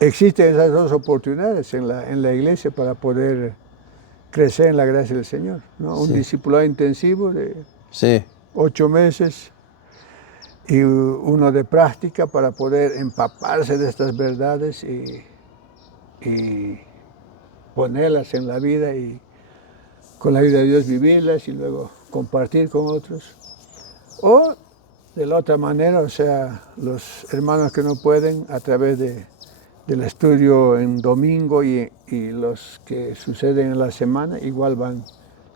existen esas dos oportunidades en la iglesia para poder crecer en la gracia del Señor, ¿no? Un Sí, discipulado intensivo de sí, 8 meses y uno de práctica para poder empaparse de estas verdades y ponerlas en la vida y con la ayuda de Dios vivirlas y luego compartir con otros. O de la otra manera, o sea, los hermanos que no pueden a través del estudio en domingo y los que suceden en la semana igual van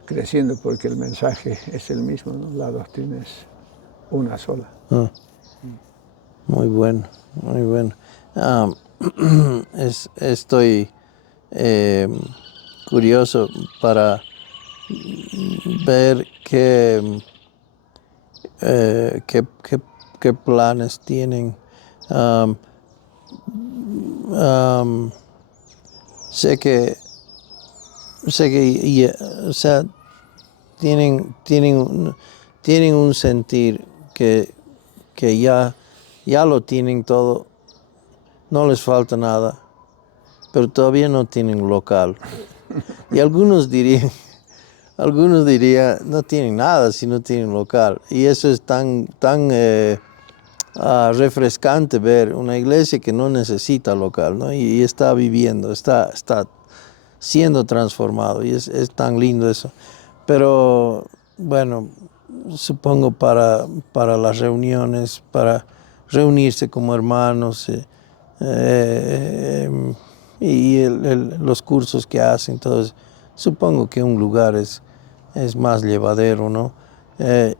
creciendo porque el mensaje es el mismo, ¿no? La doctrina es una sola. ah, muy bueno, muy bueno. Ah, estoy curioso para ver qué planes tienen. Am, am, sé que, o sea, tienen un sentir que ya lo tienen todo, no les falta nada, pero todavía no tienen local. Y algunos dirían, no tienen nada si no tienen local. Y eso es tan refrescante ver una iglesia que no necesita local, ¿no? Y está viviendo, está siendo transformado. Y es tan lindo eso. Pero bueno, supongo para las reuniones, para reunirse como hermanos eh, y los cursos que hacen, entonces supongo que un lugar es más llevadero, ¿no?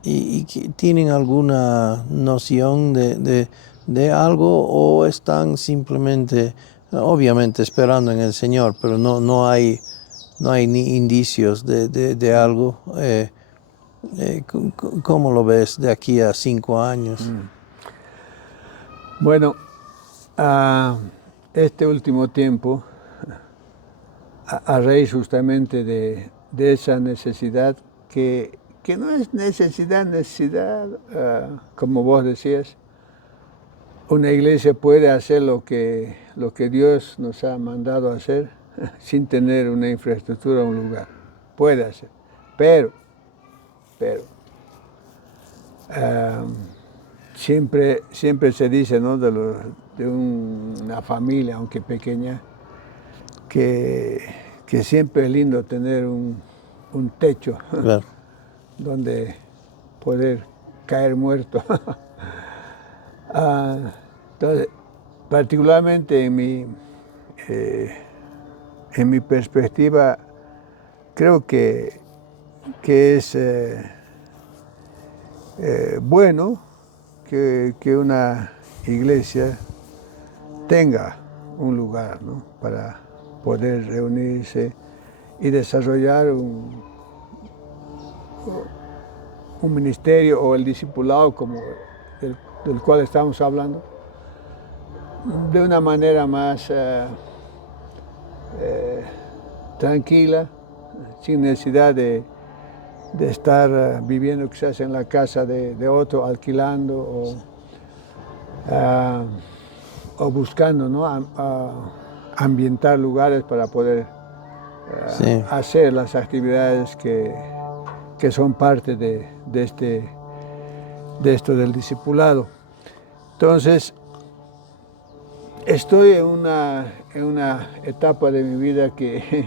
Y ¿tienen alguna noción de algo o están simplemente, obviamente, esperando en el Señor, pero no hay ni indicios de algo? ¿Cómo lo ves de aquí a 5 años? Bueno, este último tiempo, a raíz justamente de esa necesidad que no es necesidad, como vos decías, una iglesia puede hacer lo que Dios nos ha mandado a hacer sin tener una infraestructura o un lugar. Puede hacer. Pero, ah, siempre se dice, ¿no? De una familia, aunque pequeña, que siempre es lindo tener un techo Claro, donde poder caer muerto. Entonces, particularmente en mi perspectiva, creo que es bueno que una iglesia tenga un lugar, ¿no? Para poder reunirse y desarrollar un ministerio o el discipulado como del cual estamos hablando, de una manera más tranquila, sin necesidad de estar viviendo quizás en la casa de otro, alquilando o buscando, ¿no? Ambientar lugares para poder sí, hacer las actividades que son parte de esto del discipulado. Entonces, estoy en una etapa de mi vida que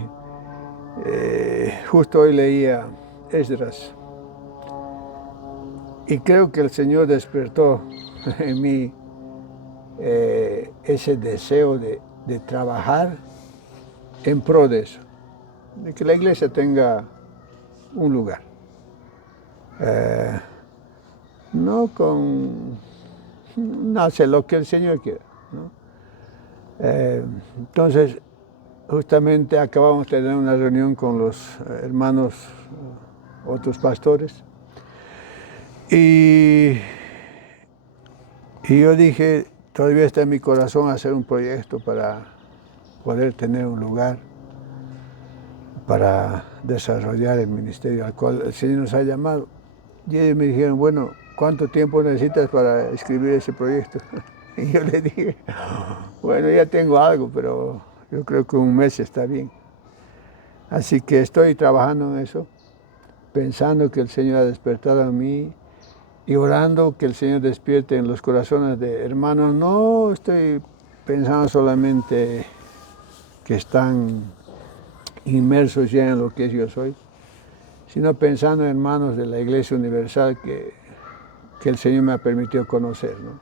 justo hoy leía Esdras y creo que el Señor despertó en mí ese deseo de trabajar en pro de eso, de que la iglesia tenga un lugar. No nace lo que el Señor quiera, ¿no? Entonces, justamente acabamos de tener una reunión con los hermanos, otros pastores, y yo dije, todavía está en mi corazón hacer un proyecto para poder tener un lugar para desarrollar el ministerio al cual el Señor nos ha llamado. Y ellos me dijeron, bueno, ¿cuánto tiempo necesitas para escribir ese proyecto? Y yo le dije, bueno, ya tengo algo, pero yo creo que un mes está bien. Así que estoy trabajando en eso, pensando que el Señor ha despertado en mí y orando que el Señor despierte en los corazones de hermanos. No estoy pensando solamente que están inmersos ya en lo que yo soy, sino pensando en hermanos de la Iglesia Universal que el Señor me ha permitido conocer, ¿no?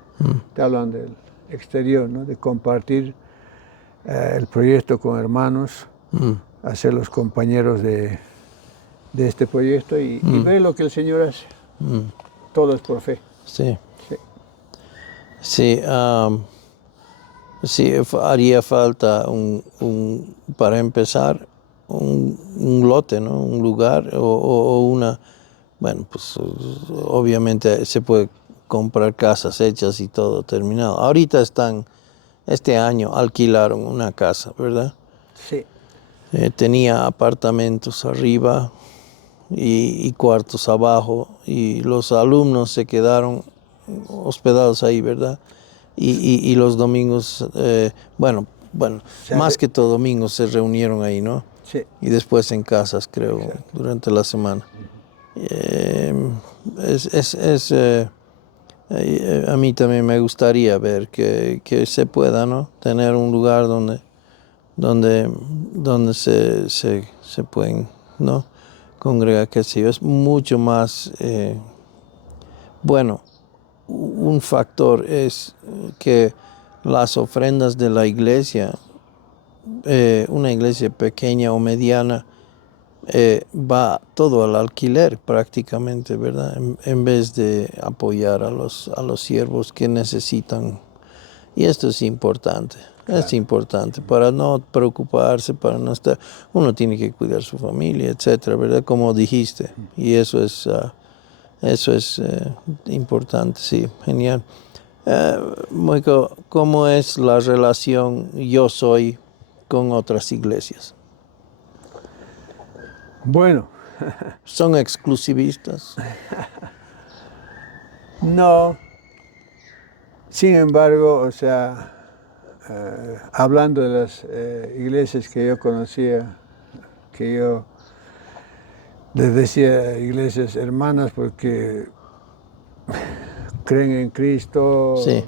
Te hablan del exterior, ¿no? De compartir el proyecto con hermanos, hacer los compañeros de este proyecto y ver lo que el Señor hace. Todo es por fe. Sí. Sí. Sí, sí, haría falta para empezar un lote, ¿no? Un lugar o una, bueno, pues obviamente se puede comprar casas hechas y todo terminado. Ahorita este año alquilaron una casa, ¿verdad? Sí. Tenía apartamentos arriba y cuartos abajo y los alumnos se quedaron hospedados ahí, ¿verdad? Y los domingos, bueno, más que todo domingos se reunieron ahí, ¿no? Sí. Y después en casas, creo, Exacto. durante la semana. A mí también me gustaría ver que se pueda, ¿no? Tener un lugar donde se pueden, ¿no? Congregar, que sí, es mucho más, bueno, un factor es que las ofrendas de la iglesia, una iglesia pequeña o mediana, va todo al alquiler prácticamente, ¿verdad? En vez de apoyar a los siervos que necesitan. Y esto es importante. Claro. Es importante para no preocuparse, para no estar. Uno tiene que cuidar su familia, etcétera, ¿verdad? Como dijiste. Y eso es importante, sí, genial. Moico, ¿cómo es la relación Yo Soy con otras iglesias? Bueno, ¿Son exclusivistas? no. Sin embargo, o sea, hablando de las iglesias que yo conocía, que yo les decía iglesias hermanas porque creen en Cristo, Sí.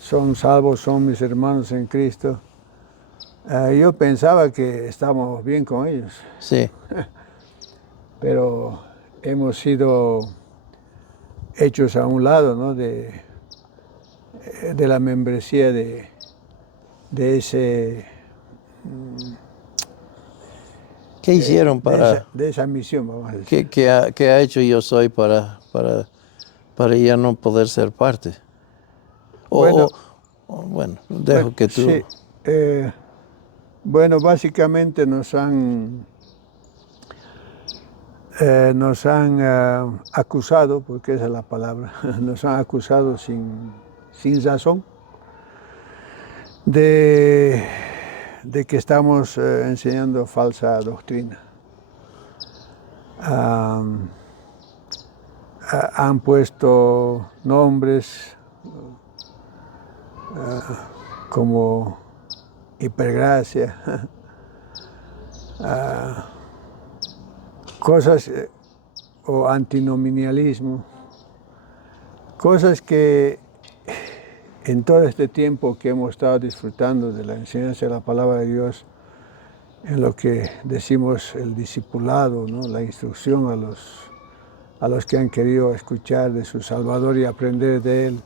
son salvos, son mis hermanos en Cristo. Yo pensaba que estábamos bien con ellos, Sí, pero hemos sido hechos a un lado, ¿no? de la membresía de ese... ¿qué hicieron de esa misión, vamos a decir. ¿Qué ha hecho Yo Soy para ya no poder ser parte? Bueno, Bueno, dejo que tú... sí, bueno, básicamente nos han acusado, porque esa es la palabra, nos han acusado sin razón de que estamos enseñando falsa doctrina. Han puesto nombres como hipergracia, cosas o antinomianialismo, cosas que en todo este tiempo que hemos estado disfrutando de la enseñanza de la palabra de Dios, en lo que decimos el discipulado, ¿no? La instrucción a los que han querido escuchar de su Salvador y aprender de Él.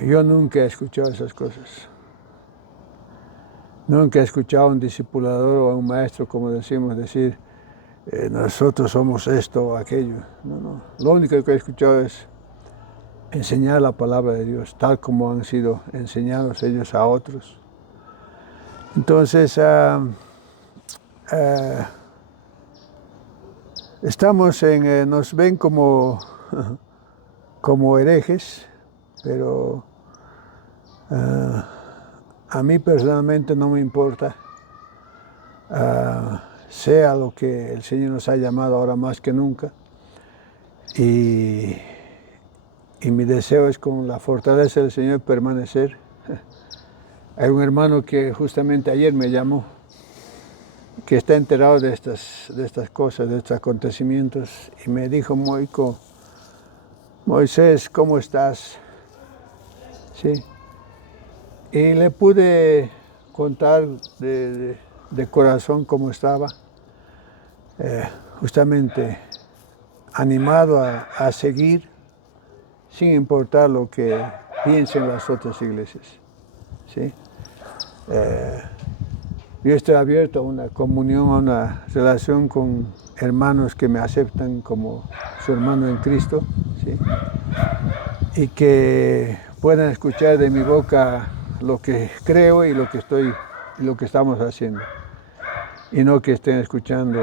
Yo nunca he escuchado esas cosas. Nunca he escuchado a un discipulador o a un maestro, como decimos, decir, nosotros somos esto o aquello. No, no. Lo único que he escuchado es enseñar la palabra de Dios, tal como han sido enseñados ellos a otros. Entonces, nos ven como, como herejes, pero a mí personalmente no me importa. Sea lo que el Señor nos ha llamado ahora más que nunca. Y mi deseo es con la fortaleza del Señor permanecer. Hay un hermano que justamente ayer me llamó, que está enterado de estas cosas, de estos acontecimientos, y me dijo, Moisés, ¿cómo estás? Sí. Y le pude contar de corazón cómo estaba, justamente animado a seguir, sin importar lo que piensen las otras iglesias. ¿Sí? Yo estoy abierto a una comunión, a una relación con hermanos que me aceptan como su hermano en Cristo, ¿sí? Y que puedan escuchar de mi boca lo que creo y lo que estamos haciendo, y no que estén escuchando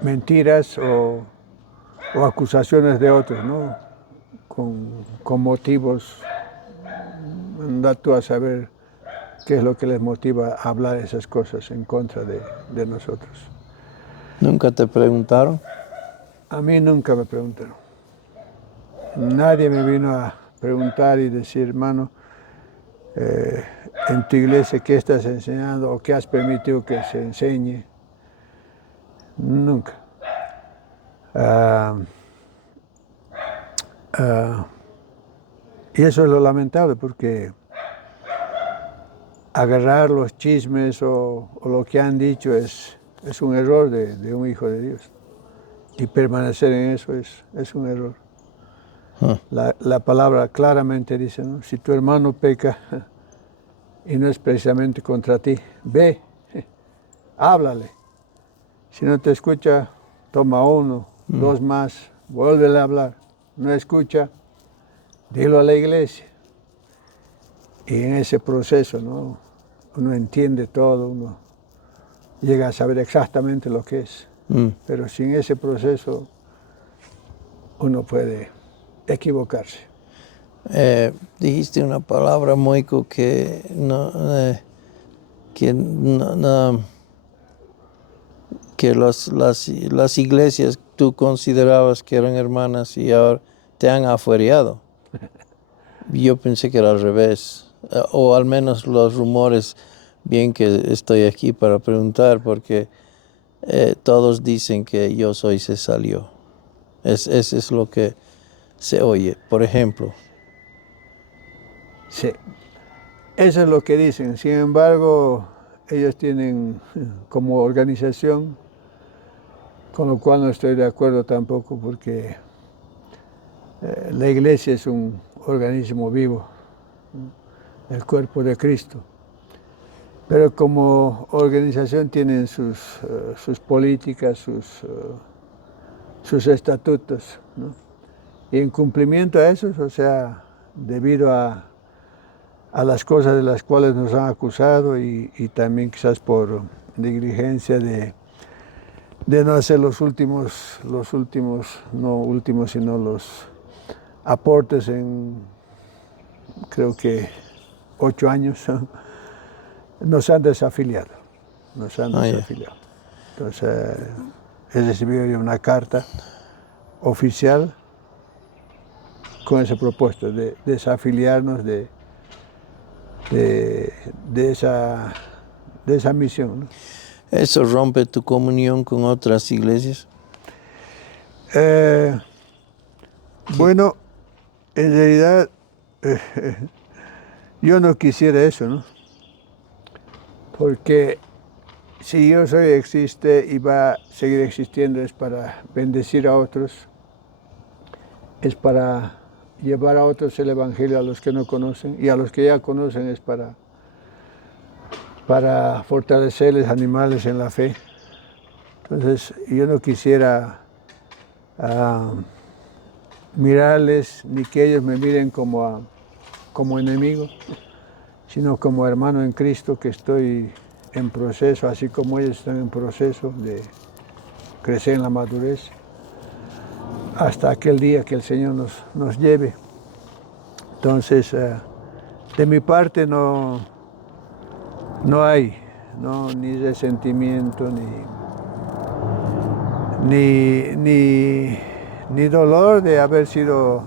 mentiras o acusaciones de otros, ¿no? Con motivos. Anda tú a saber qué es lo que les motiva a hablar esas cosas en contra de nosotros. ¿Nunca te preguntaron? A mí nunca me preguntaron. Nadie me vino a preguntar y decir, hermano, en tu iglesia, ¿qué estás enseñando o qué has permitido que se enseñe? Nunca. Y eso es lo lamentable, porque agarrar los chismes o lo que han dicho es un error de un hijo de Dios. Y permanecer en eso es un error. La palabra claramente dice, ¿no? Si tu hermano peca y no es precisamente contra ti, ve, háblale. Si no te escucha, toma uno, dos más, vuélvele a hablar. No escucha, dilo a la iglesia. Y en ese proceso, ¿no? Uno entiende todo, uno llega a saber exactamente lo que es. Pero sin ese proceso uno puede equivocarse. Dijiste una palabra, Moico, que las iglesias tú considerabas que eran hermanas y ahora te han afuereado. Yo pensé que era al revés, o al menos los rumores, bien que estoy aquí para preguntar, porque todos dicen que Yo Soy se salió. Eso es lo que se oye, por ejemplo. Sí, eso es lo que dicen. Sin embargo, ellos tienen como organización, con lo cual no estoy de acuerdo tampoco, porque la iglesia es un organismo vivo, el cuerpo de Cristo. Pero como organización tienen sus políticas, sus estatutos, ¿no? Y en cumplimiento a esos, o sea, debido a las cosas de las cuales nos han acusado y también quizás por negligencia de no hacer los últimos, no últimos, sino los aportes en, creo que 8 años, nos han desafiliado. Yeah. Entonces, he recibido yo una carta oficial con esa propuesta de desafiliarnos de esa misión, ¿no? ¿Eso rompe tu comunión con otras iglesias? Bueno, en realidad yo no quisiera eso, ¿no? Porque si Yo Soy existe y va a seguir existiendo es para bendecir a otros, es para llevar a otros el Evangelio, a los que no conocen, y a los que ya conocen es para fortalecerles, animarles en la fe. Entonces, yo no quisiera mirarles, ni que ellos me miren como enemigo, sino como hermano en Cristo, que estoy en proceso, así como ellos están en proceso de crecer en la madurez, hasta aquel día que el Señor nos lleve. Entonces, de mi parte no hay ni resentimiento, ni dolor de haber sido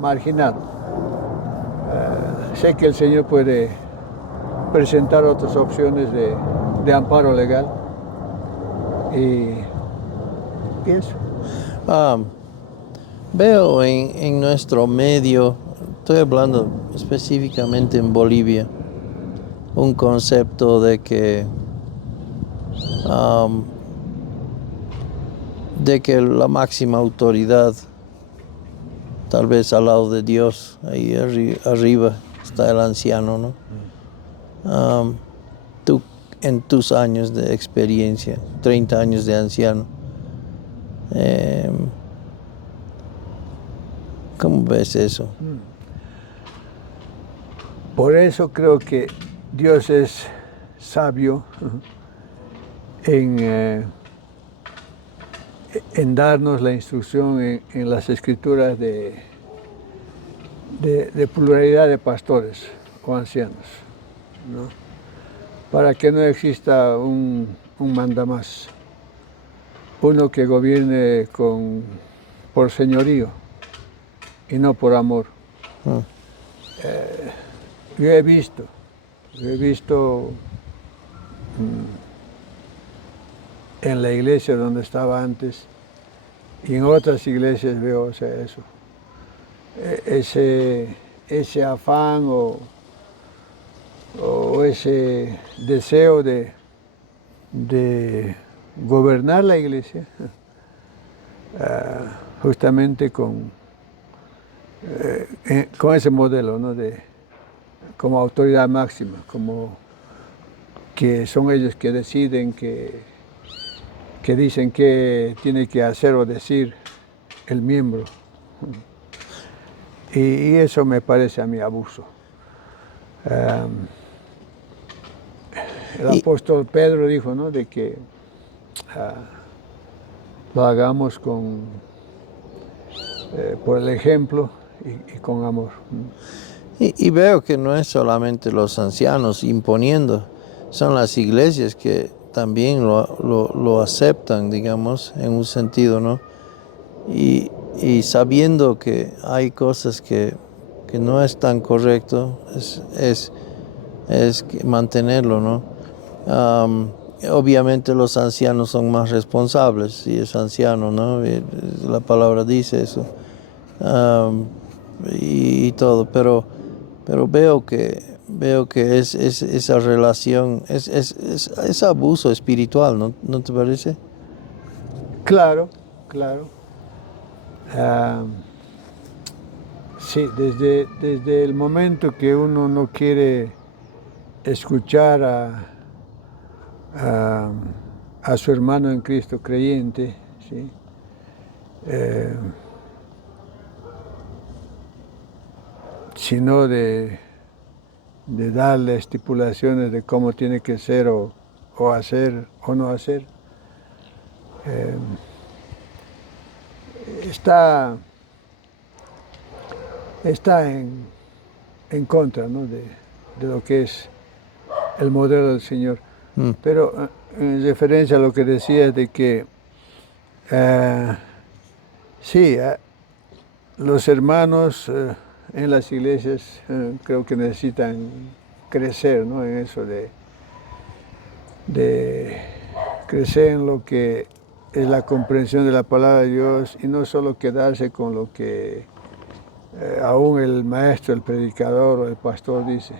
marginado. Sé que el Señor puede presentar otras opciones de amparo legal y eso. Veo en nuestro medio, estoy hablando específicamente en Bolivia, un concepto de que la máxima autoridad, tal vez al lado de Dios, ahí arriba está el anciano, ¿no? Tú, en tus años de experiencia, 30 años de anciano, ¿cómo ves eso? Por eso creo que Dios es sabio en darnos la instrucción en las escrituras de pluralidad de pastores o ancianos, ¿no? Para que no exista un mandamás, uno que gobierne por señorío y no por amor. Yo he visto en la iglesia donde estaba antes y en otras iglesias veo eso. Ese afán o ese deseo de gobernar la iglesia justamente con ese modelo, ¿no? Como autoridad máxima, como que son ellos que deciden, que dicen qué tiene que hacer o decir el miembro. Y eso me parece a mí abuso. El apóstol Pedro dijo, ¿no?, de que lo hagamos por el ejemplo y con amor. Y veo que no es solamente los ancianos imponiendo, son las iglesias que también lo aceptan, digamos, en un sentido, ¿no? Y sabiendo que hay cosas que no es tan correcto, es mantenerlo, ¿no? Obviamente los ancianos son más responsables, si es anciano, ¿no? La palabra dice eso. Y todo, pero veo que es esa relación, es abuso espiritual, ¿no te parece? Claro. Sí, desde el momento que uno no quiere escuchar a su hermano en Cristo creyente, ¿sí? Sino de darle estipulaciones de cómo tiene que ser o hacer o no hacer, está en contra, ¿no?, de lo que es el modelo del Señor. Pero en referencia a lo que decías de que sí, los hermanos en las iglesias creo que necesitan crecer, ¿no?, en eso de crecer en lo que es la comprensión de la palabra de Dios y no solo quedarse con lo que aún el maestro, el predicador o el pastor dice,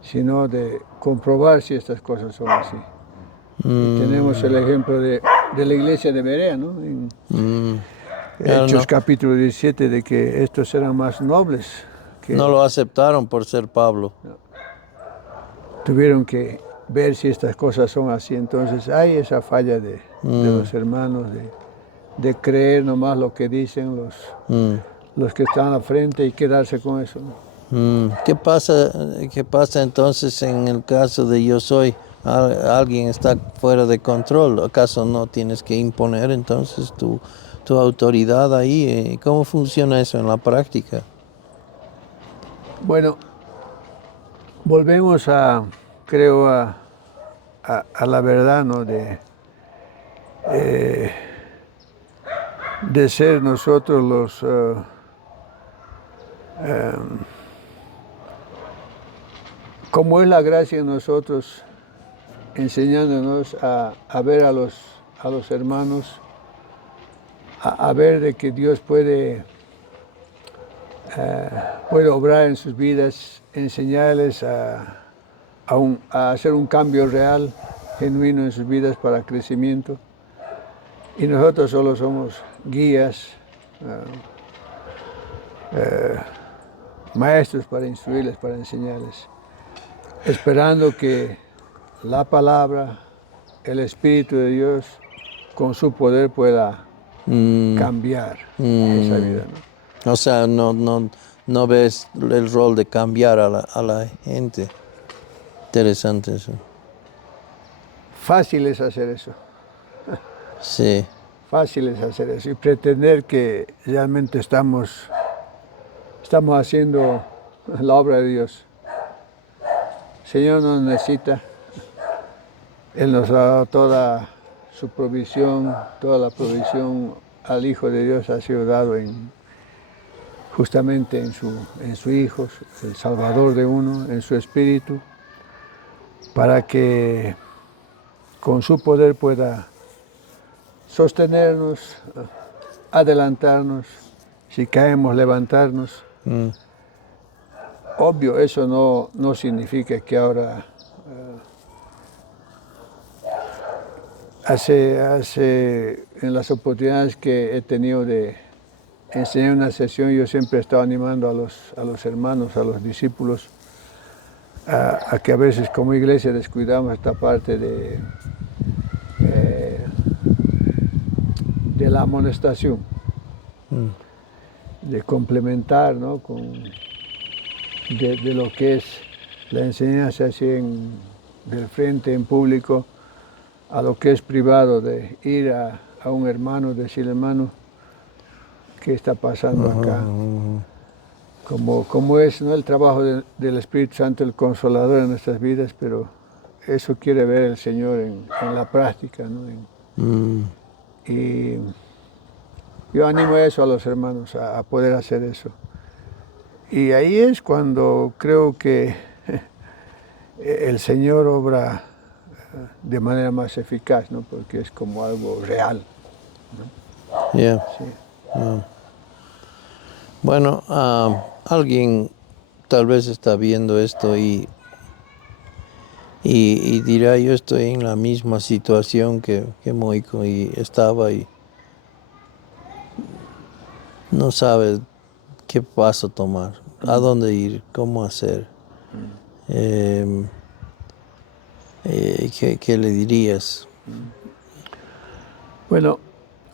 sino de comprobar si estas cosas son así. Y tenemos el ejemplo de la iglesia de Berea, ¿no? Claro, Hechos no, capítulo 17, de que estos eran más nobles, que no lo aceptaron por ser Pablo. tuvieron que ver si estas cosas son así. Entonces hay esa falla de los hermanos, de creer nomás lo que dicen los que están al frente y quedarse con eso, ¿no? Qué pasa entonces en el caso de yo soy? Alguien está fuera de control. ¿Acaso no tienes que imponer entonces tu autoridad ahí? ¿Cómo funciona eso en la práctica? Bueno, volvemos creo, a la verdad, ¿no? De ser nosotros como es la gracia en nosotros, enseñándonos a ver a los hermanos, a ver de que Dios puede obrar en sus vidas, enseñarles a hacer un cambio real, genuino en sus vidas para crecimiento. Y nosotros solo somos guías, maestros para instruirles, para enseñarles, esperando que la palabra, el Espíritu de Dios, con su poder pueda cambiar esa vida, ¿no? O sea, no ves el rol de cambiar a la gente. Interesante eso. Fácil es hacer eso, Sí. fácil es hacer eso y pretender que realmente estamos haciendo la obra de Dios. El Señor nos necesita, Él nos ha dado toda su provisión, toda la provisión al Hijo de Dios ha sido dado justamente en su Hijo, el Salvador de uno, en su Espíritu, para que con su poder pueda sostenernos, adelantarnos, si caemos, levantarnos. Obvio, eso no significa que ahora en las oportunidades que he tenido de enseñar una sesión, yo siempre he estado animando a los hermanos, a los discípulos, a que a veces como iglesia descuidamos esta parte de la amonestación, de complementar, ¿no? De lo que es la enseñanza así del frente, en público, a lo que es privado, de ir a un hermano, decirle, hermano, ¿qué está pasando acá? Como es, ¿no? El trabajo del Espíritu Santo, el Consolador en nuestras vidas, pero eso quiere ver el Señor en la práctica, ¿no? Y yo animo eso a los hermanos, a poder hacer eso. Y ahí es cuando creo que el Señor obra de manera más eficaz, ¿no? Porque es como algo real, ¿no? Yeah. Sí. Bueno, alguien tal vez está viendo esto y dirá, yo estoy en la misma situación que Moico y estaba y no sabe qué paso tomar, a dónde ir, cómo hacer. ¿Qué le dirías? Bueno,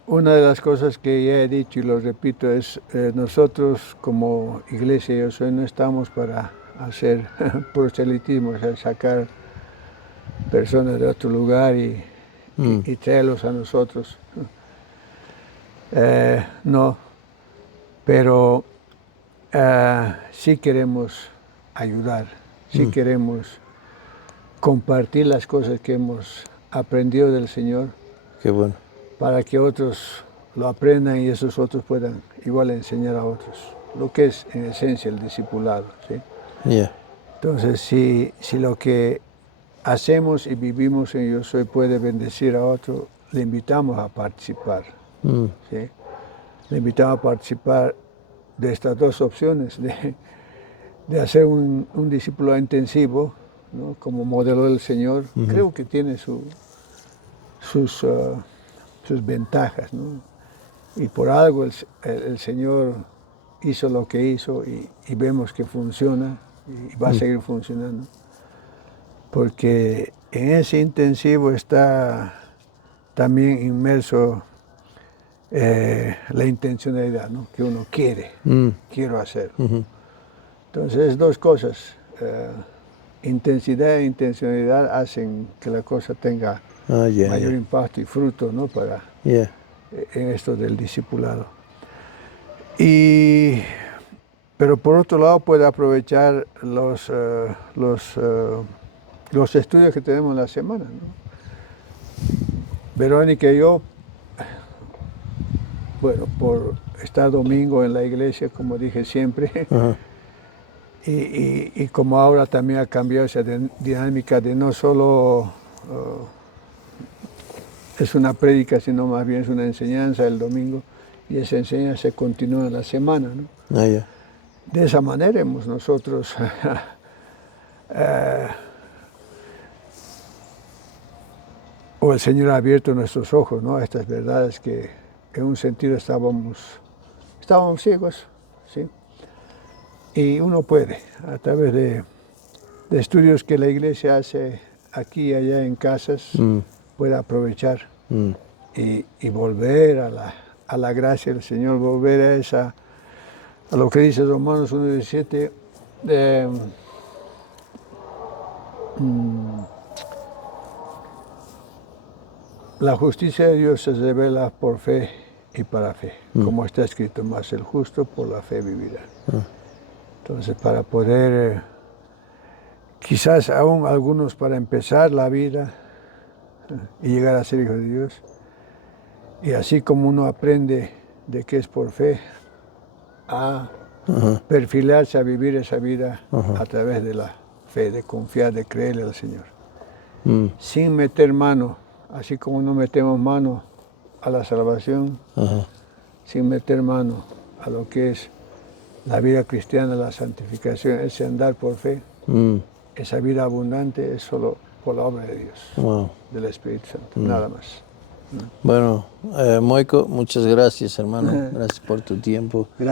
una de las cosas que ya he dicho y lo repito es, nosotros como iglesia Yo Soy no estamos para hacer proselitismo, o sea, sacar personas de otro lugar y traerlos a nosotros. No, pero sí queremos ayudar, sí queremos compartir las cosas que hemos aprendido del Señor. Qué bueno. Para que otros lo aprendan y esos otros puedan igual enseñar a otros, lo que es en esencia el discipulado, ¿sí? Yeah. Entonces, si lo que hacemos y vivimos en Yo Soy puede bendecir a otro, le invitamos a participar, ¿sí? Le invitamos a participar de estas dos opciones, de hacer un discipulado intensivo, ¿no? Como modelo del Señor. Creo que tiene sus ventajas, ¿no? Y por algo el Señor hizo lo que hizo y vemos que funciona y va a seguir funcionando. Porque en ese intensivo está también inmerso la intencionalidad, ¿no? Que uno quiero hacer. Entonces, dos cosas, intensidad e intencionalidad hacen que la cosa tenga mayor impacto y fruto, ¿no? Para en esto del discipulado. Pero por otro lado puede aprovechar los estudios que tenemos en la semana, ¿no? Verónica y yo, bueno, por estar domingo en la iglesia, como dije siempre, y como ahora también ha cambiado esa dinámica de no solo es una prédica, sino más bien es una enseñanza el domingo, y esa enseñanza se continúa en la semana, ¿no? De esa manera hemos nosotros o el Señor ha abierto nuestros ojos, ¿no? A estas verdades que en un sentido estábamos ciegos, ¿sí? Y uno puede, a través de estudios que la iglesia hace aquí y allá en casas, puede aprovechar y volver a la gracia del Señor, volver a lo que dice Romanos 1:17, la justicia de Dios se revela por fe y para fe, como está escrito, más el justo por la fe vivirá. Entonces, para poder, quizás aún algunos para empezar la vida y llegar a ser hijos de Dios, y así como uno aprende de que es por fe, a perfilarse a vivir esa vida a través de la fe, de confiar, de creerle al Señor, sin meter mano, así como no metemos mano a la salvación, sin meter mano a lo que es la vida cristiana, la santificación, ese andar por fe, esa vida abundante es solo por la obra de Dios, del Espíritu Santo, nada más. Bueno, Moico, muchas gracias, hermano. Gracias por tu tiempo. Gracias.